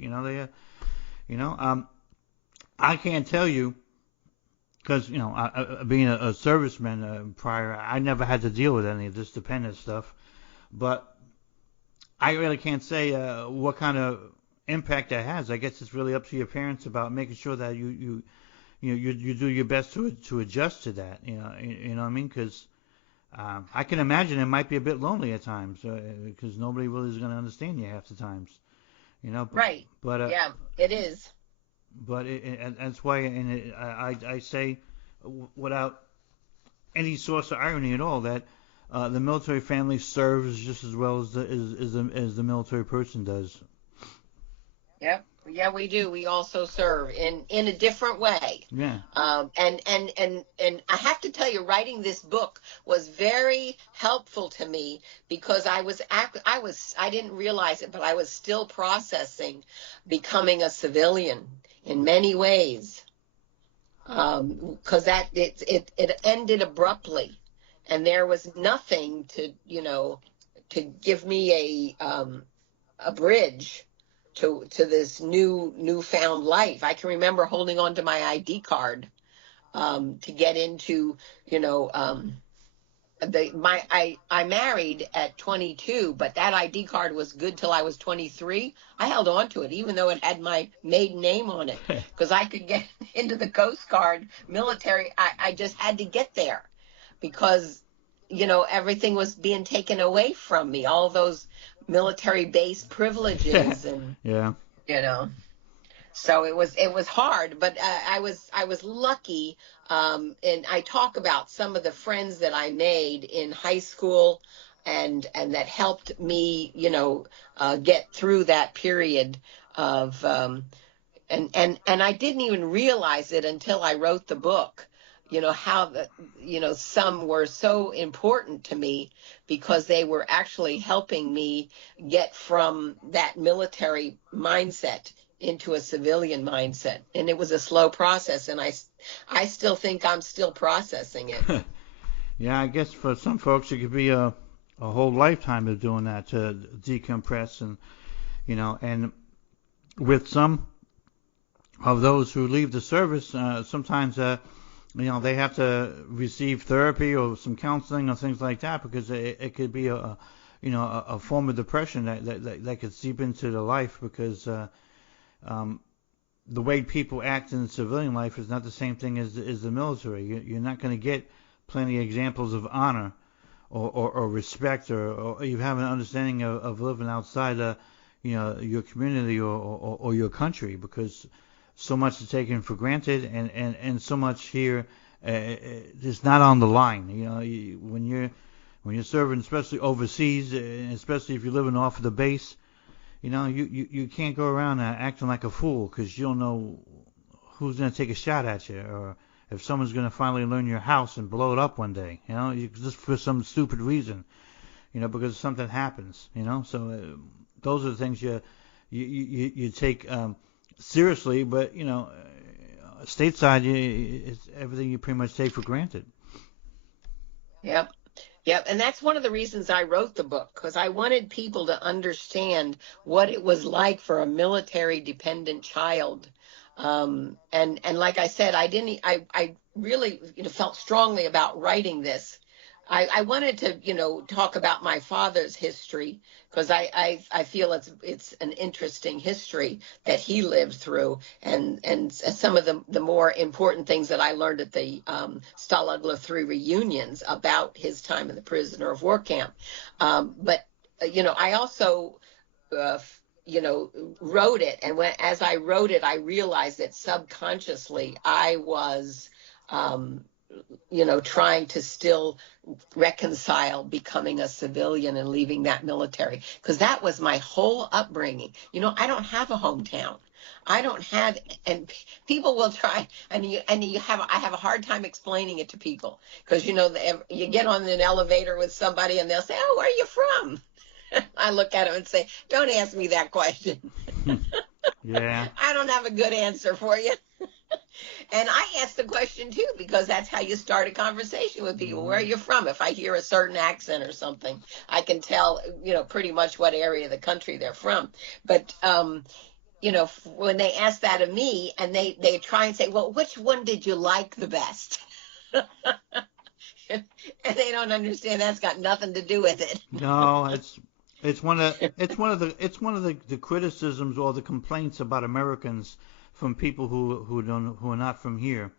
I can't tell you because being a serviceman prior, I never had to deal with any of this dependent stuff. But I really can't say what kind of impact that has. I guess it's really up to your parents about making sure that you do your best to adjust to that. You know what I mean? Because I can imagine it might be a bit lonely at times because nobody really is going to understand you half the times, Right. But yeah, it is. But and that's why, and I say, without any source of irony at all, that the military family serves just as well as the military person does. Yep. Yeah, we do. We also serve in a different way. Yeah. And I have to tell you, writing this book was very helpful to me because I didn't realize it, but I was still processing becoming a civilian in many ways. Because it ended abruptly, and there was nothing to give me a bridge to this newfound life. I can remember holding on to my ID card to get into, I married at 22, but that ID card was good till I was 23. I held on to it, even though it had my maiden name on it, because I could get into the Coast Guard military. I just had to get there because, everything was being taken away from me, all those military base privileges and, so it was hard, but I was lucky. And I talk about some of the friends that I made in high school and that helped me, get through that period of, and I didn't even realize it until I wrote the book, how some were so important to me because they were actually helping me get from that military mindset into a civilian mindset. And it was a slow process, and I still think I'm still processing it. Yeah, I guess for some folks it could be a a whole lifetime of doing that to decompress, and and with some of those who leave the service, sometimes they have to receive therapy or some counseling or things like that, because it could be a form of depression that could seep into the life, because the way people act in civilian life is not the same thing as the military. You're not going to get plenty of examples of honor or respect, or you have an understanding of living outside your community or your country, because so much is taken for granted, and so much here is not on the line. When you're serving, especially overseas, especially if you're living off of the base, you can't go around acting like a fool, because you don't know who's going to take a shot at you, or if someone's going to finally learn your house and blow it up one day, just for some stupid reason, because something happens, So those are the things you take seriously, but stateside, it's everything you pretty much take for granted. Yep. Yep. And that's one of the reasons I wrote the book, because I wanted people to understand what it was like for a military dependent child. And like I said, I really, felt strongly about writing this. I wanted to, talk about my father's history, because I feel it's an interesting history that he lived through, and some of the more important things that I learned at the Stalag Luft 3 reunions about his time in the prisoner of war camp. But I also wrote it, and as I wrote it, I realized that subconsciously I was trying to still reconcile becoming a civilian and leaving that military, because that was my whole upbringing. I don't have a hometown. I don't have, and people will try, and I have a hard time explaining it to people, because you get on an elevator with somebody and they'll say, "Oh, where are you from?" I look at them and say, "Don't ask me that question." Yeah. I don't have a good answer for you. And I ask the question too, because that's how you start a conversation with people. Where are you from? If I hear a certain accent or something, I can tell, pretty much what area of the country they're from. But, when they ask that of me, and they try and say, "Well, which one did you like the best?" And they don't understand that's got nothing to do with it. No, it's one of the criticisms or the complaints about Americans from people who are not from here,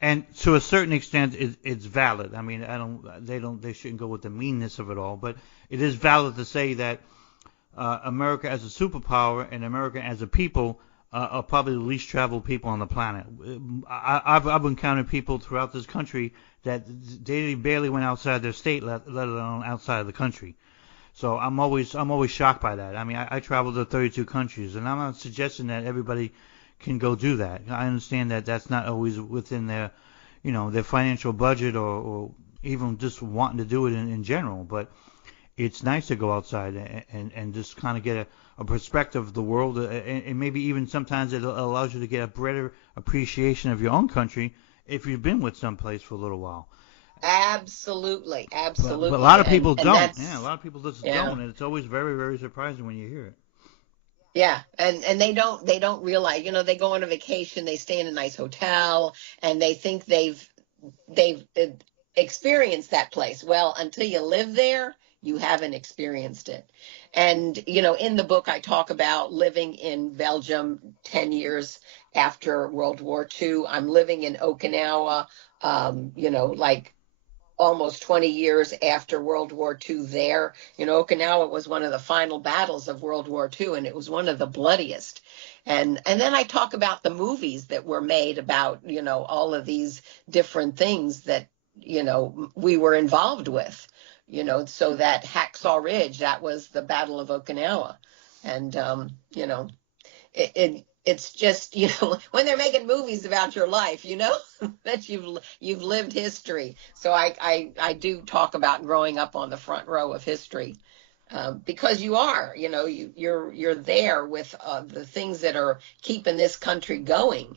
and to a certain extent, it's valid. I mean, they shouldn't go with the meanness of it all, but it is valid to say that America as a superpower and America as a people are probably the least traveled people on the planet. I've encountered people throughout this country that they barely went outside their state, let alone outside of the country. So I'm always shocked by that. I mean, I traveled to 32 countries, and I'm not suggesting that everybody can go do that. I understand that that's not always within their, their financial budget, or even just wanting to do it in general. But it's nice to go outside and just kind of get a perspective of the world, and maybe even sometimes it allows you to get a better appreciation of your own country if you've been with someplace for a little while. Absolutely. But a lot of people don't. Yeah, a lot of people just Yeah. don't, and it's always very, very surprising when you hear it. Yeah, and they don't realize, they go on a vacation, they stay in a nice hotel, and they think they've experienced that place. Well, until you live there, you haven't experienced it. And in the book, I talk about living in Belgium 10 years after World War II. I'm living in Okinawa, like almost 20 years after World War II there. Okinawa was one of the final battles of World War II, and it was one of the bloodiest. And then I talk about the movies that were made about, all of these different things that, we were involved with, so that Hacksaw Ridge, that was the Battle of Okinawa. And, it's just, when they're making movies about your life, that you've lived history. So I do talk about growing up on the front row of history, because you are, you're there with the things that are keeping this country going,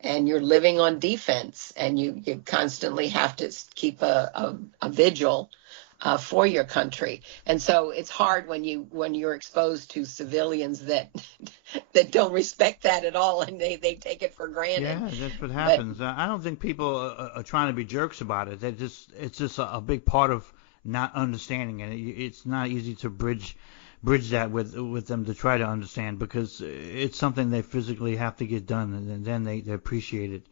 and you're living on defense, and you constantly have to keep a vigil, for your country. And so it's hard when you're exposed to civilians that that don't respect that at all, and they take it for granted. Yeah, that's what But happens. I don't think people are trying to be jerks about it. It's just a big part of not understanding, and it's not easy to bridge that with them to try to understand, because it's something they physically have to get done, and then they appreciate it.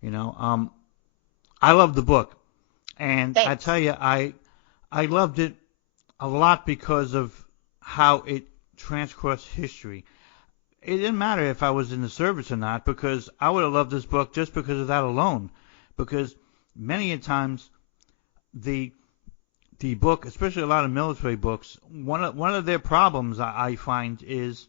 You know, I love the book, and I thanks. tell you, I loved it a lot because of how it transcrossed history. It didn't matter if I was in the service or not, because I would have loved this book just because of that alone. Because many a times the book, especially a lot of military books, one of their problems I find is,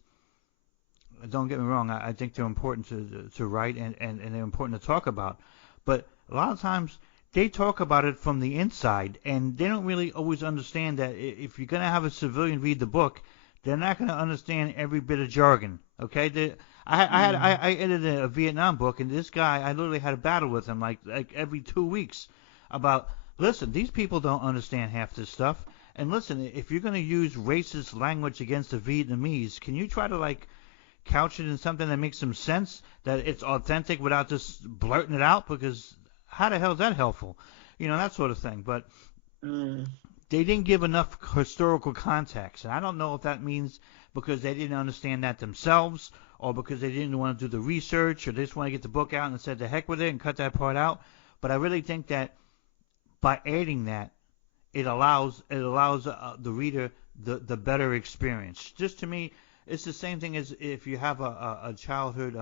don't get me wrong, I think they're important to write, and they're important to talk about, but a lot of times they talk about it from the inside, and they don't really always understand that if you're going to have a civilian read the book, they're not going to understand every bit of jargon. Okay, I edited a Vietnam book, and this guy, I literally had a battle with him like every 2 weeks about, listen, these people don't understand half this stuff, and listen, if you're going to use racist language against the Vietnamese, can you try to like couch it in something that makes some sense, that it's authentic without just blurting it out, because how the hell is that helpful? You know, that sort of thing. But they didn't give enough historical context, and I don't know if that means because they didn't understand that themselves, or because they didn't want to do the research, or they just want to get the book out and said the heck with it and cut that part out. But I really think that by adding that, it allows the reader the better experience. Just to me, it's the same thing as if you have a childhood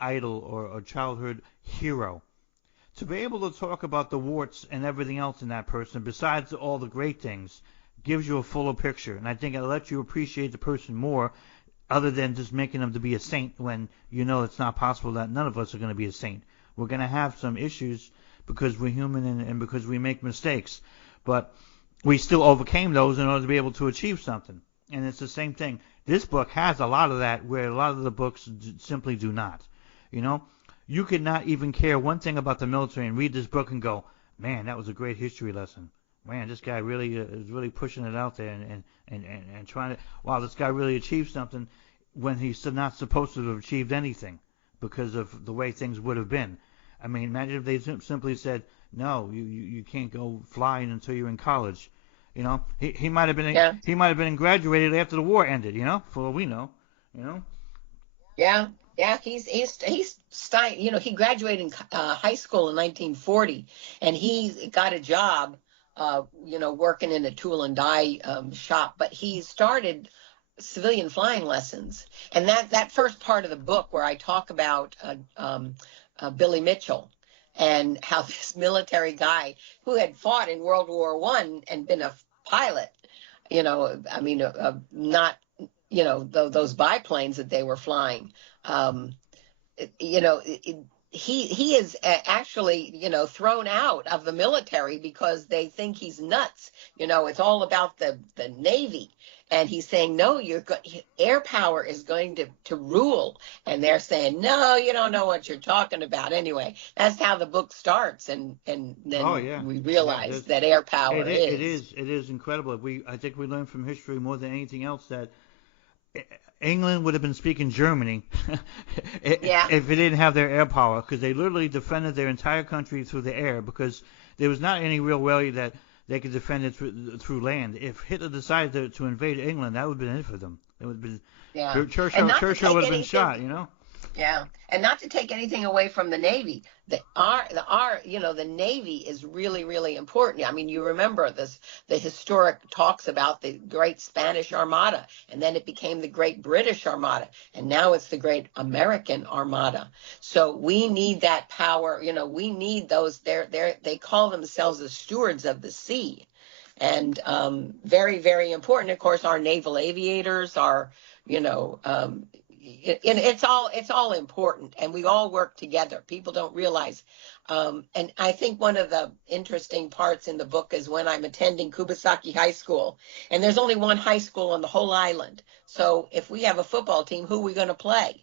idol or a childhood hero. To be able to talk about the warts and everything else in that person, besides all the great things, gives you a fuller picture. And I think it'll let you appreciate the person more, other than just making them to be a saint when you know it's not possible, that none of us are going to be a saint. We're going to have some issues because we're human, and because we make mistakes. But we still overcame those in order to be able to achieve something. And it's the same thing. This book has a lot of that, where a lot of the books simply do not. You know, you could not even care one thing about the military and read this book and go, man, that was a great history lesson. Man, this guy really is really pushing it out there, and trying to, wow, this guy really achieved something when he's not supposed to have achieved anything because of the way things would have been. I mean, imagine if they simply said, no, you can't go flying until you're in college. You know, he might have been he might have been graduated after the war ended. You know, for all we know. You know. Yeah, yeah, you know, he graduated in high school in 1940, and he got a job, you know, working in a tool and die shop. But he started civilian flying lessons, and that first part of the book where I talk about Billy Mitchell, and how this military guy who had fought in World War I and been a pilot, you know, I mean, not, you know, those biplanes that they were flying, you know, he is actually, you know, thrown out of the military because they think he's nuts. You know, it's all about the Navy. And he's saying, no, air power is going to rule. And they're saying, no, you don't know what you're talking about. Anyway, that's how the book starts. And then we realize that air power it is incredible. I think we learned from history more than anything else that England would have been speaking Germany if it didn't have their air power, because they literally defended their entire country through the air, because there was not any real way that they could defend it through land. If Hitler decided to invade England, that would have been it for them. It would have been Churchill would have been shot, you know. Yeah, and not to take anything away from the Navy, you know, the Navy is really, really important. I mean, you remember the historic talks about the Great Spanish Armada, and then it became the Great British Armada, and now it's the Great American Armada. So we need that power. You know, we need those. They call themselves the stewards of the sea, and very, very important. Of course, our naval aviators are, you know. It's all important, and we all work together. People don't realize, and I think one of the interesting parts in the book is when I'm attending Kubasaki High School, and there's only one high school on the whole island. So if we have a football team, who are we going to play?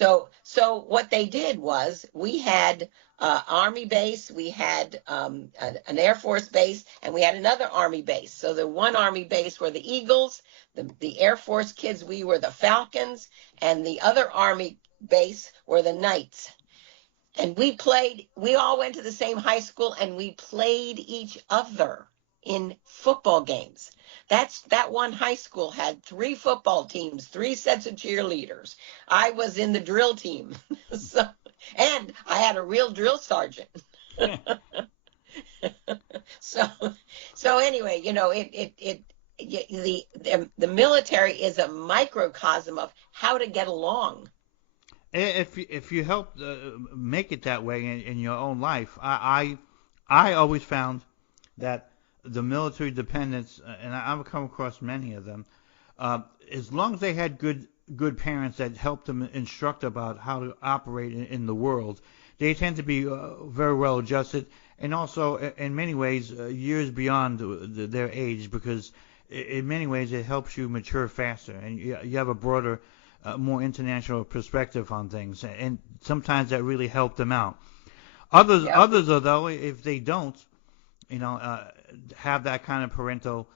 So what they did was we had Army base, we had an Air Force base, and we had another Army base. So the one Army base were the Eagles, the Air Force kids, we were the Falcons, and the other Army base were the Knights. And we all went to the same high school, and we played each other in football games. That one high school had 3 football teams, 3 sets of cheerleaders. I was in the drill team. And I had a real drill sergeant. So anyway, the military is a microcosm of how to get along. If you help make it that way in your own life, I always found that the military dependents, and I've come across many of them, as long as they had good parents that helped them instruct about how to operate in the world, they tend to be very well adjusted, and also in many ways years beyond their age, because in many ways it helps you mature faster, and you have a broader, more international perspective on things, and sometimes that really helped them out. Others though, if they don't, have that kind of parental,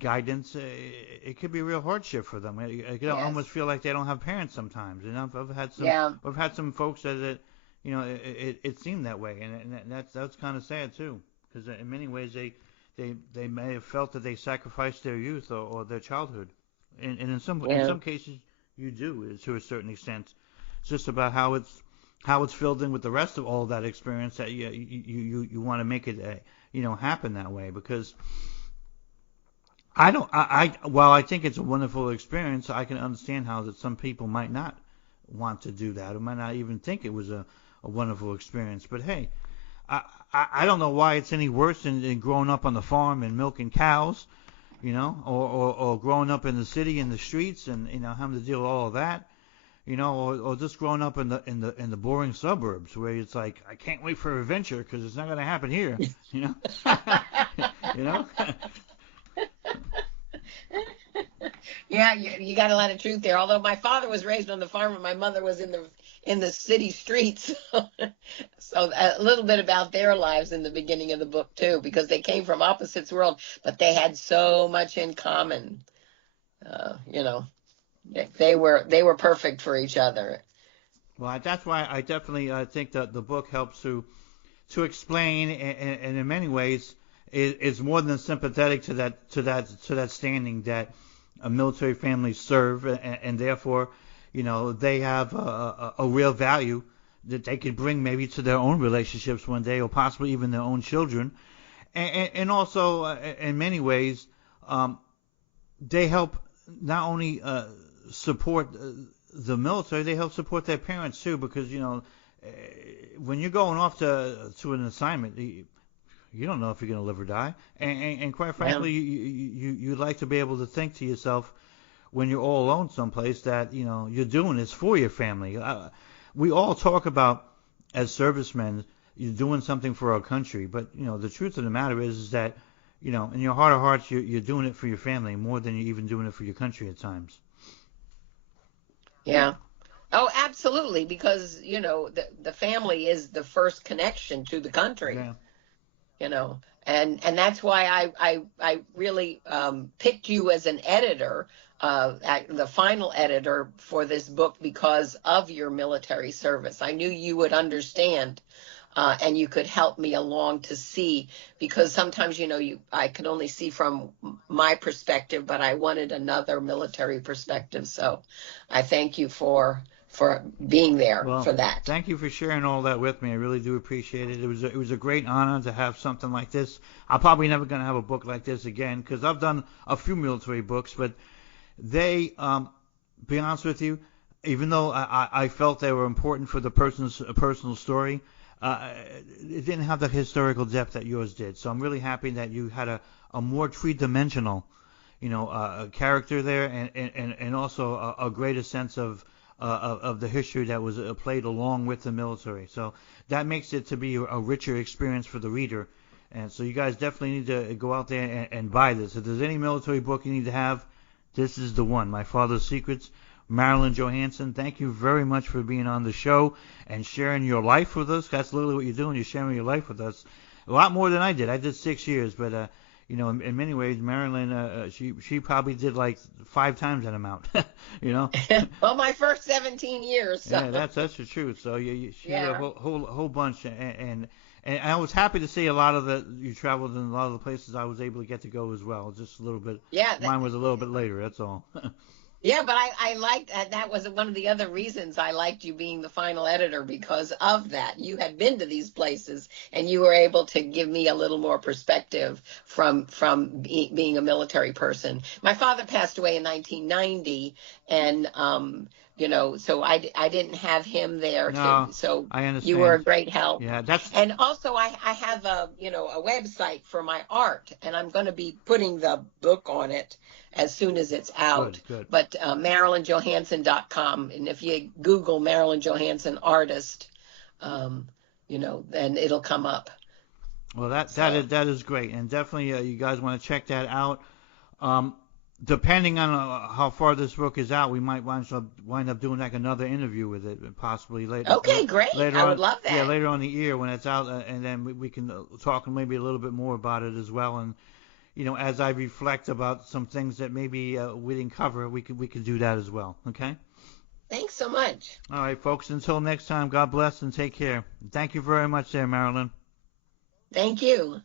guidance, it could be a real hardship for them. It can almost feel like they don't have parents sometimes. And I've had some folks that it seemed that way, and that's kind of sad too, because in many ways they may have felt that they sacrificed their youth or their childhood, and in some cases you do to a certain extent. It's just about how it's filled in with the rest of all that experience that you want to make it happen that way, because while I think it's a wonderful experience, I can understand how that some people might not want to do that, or might not even think it was a wonderful experience. But hey, I don't know why it's any worse than growing up on the farm and milking cows, or growing up in the city in the streets and having to deal with all of that. Or just growing up in the boring suburbs where it's like, I can't wait for adventure because it's not going to happen here, Yeah, you got a lot of truth there. Although my father was raised on the farm and my mother was in the city streets, so a little bit about their lives in the beginning of the book too, because they came from opposites world, but they had so much in common. They were perfect for each other. Well, that's why I definitely think that the book helps to explain, and in many ways is more than sympathetic to that standing that military families serve, and therefore, they have a real value that they could bring maybe to their own relationships one day, or possibly even their own children, and also in many ways, they help not only support the military, they help support their parents too, because when you're going off to an assignment, you don't know if you're going to live or die, and quite frankly, you'd like to be able to think to yourself when you're all alone someplace that you're doing this for your family. We all talk about, as servicemen, you're doing something for our country, but the truth of the matter is that in your heart of hearts, you're doing it for your family more than you're even doing it for your country at times. Yeah. Oh, absolutely, because the family is the first connection to the country. Yeah. And that's why I really picked you as an editor, the final editor for this book, because of your military service. I knew you would understand, and you could help me along to see, because sometimes I could only see from my perspective, but I wanted another military perspective. So I thank you for being there for that. Thank you for sharing all that with me. I really do appreciate it. It was a great honor to have something like this. I'm probably never going to have a book like this again, because I've done a few military books, but they, be honest with you, even though I felt they were important for the person's personal story, it didn't have the historical depth that yours did. So I'm really happy that you had a more three-dimensional, character there, and also a greater sense of the history that was played along with the military. So that makes it to be a richer experience for the reader. And so you guys definitely need to go out there and buy this. If there's any military book you need to have, this is the one. My Father's Secrets, Marilyn Johansen, thank you very much for being on the show and sharing your life with us. That's literally what you're doing. You're sharing your life with us. A lot more than I did. I did 6 years, but in many ways, Marilyn, she probably did like 5 times that amount. Well, my first 17 years. So. Yeah, that's the truth. So she did a Yeah. whole bunch, and I was happy to see a lot of you traveled in a lot of the places I was able to get to go as well. Just a little bit. Yeah. Mine was a little bit later. That's all. Yeah, but I liked that was one of the other reasons I liked you being the final editor, because of that. You had been to these places and you were able to give me a little more perspective from being a military person. My father passed away in 1990, and so I didn't have him there. No, So I understand. you were a great help. Yeah, that's. And also I have a website for my art, and I'm going to be putting the book on it as soon as it's out. Good. But MarilynJohansen.com, and if you Google Marilyn Johansen artist, then it'll come up. Well, that is great, and definitely you guys want to check that out. Depending on how far this book is out, we might wind up doing like another interview with it, possibly later. Okay, great. I would love that. Yeah, later on the year when it's out, and then we can talk maybe a little bit more about it as well. And as I reflect about some things that maybe we didn't cover, we could do that as well. Okay. Thanks so much. All right, folks. Until next time, God bless and take care. Thank you very much, there, Marilyn. Thank you.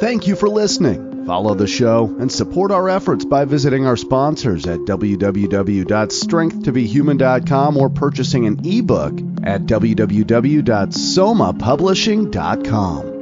Thank you for listening. Follow the show and support our efforts by visiting our sponsors at www.strengthtobehuman.com or purchasing an ebook at www.somapublishing.com.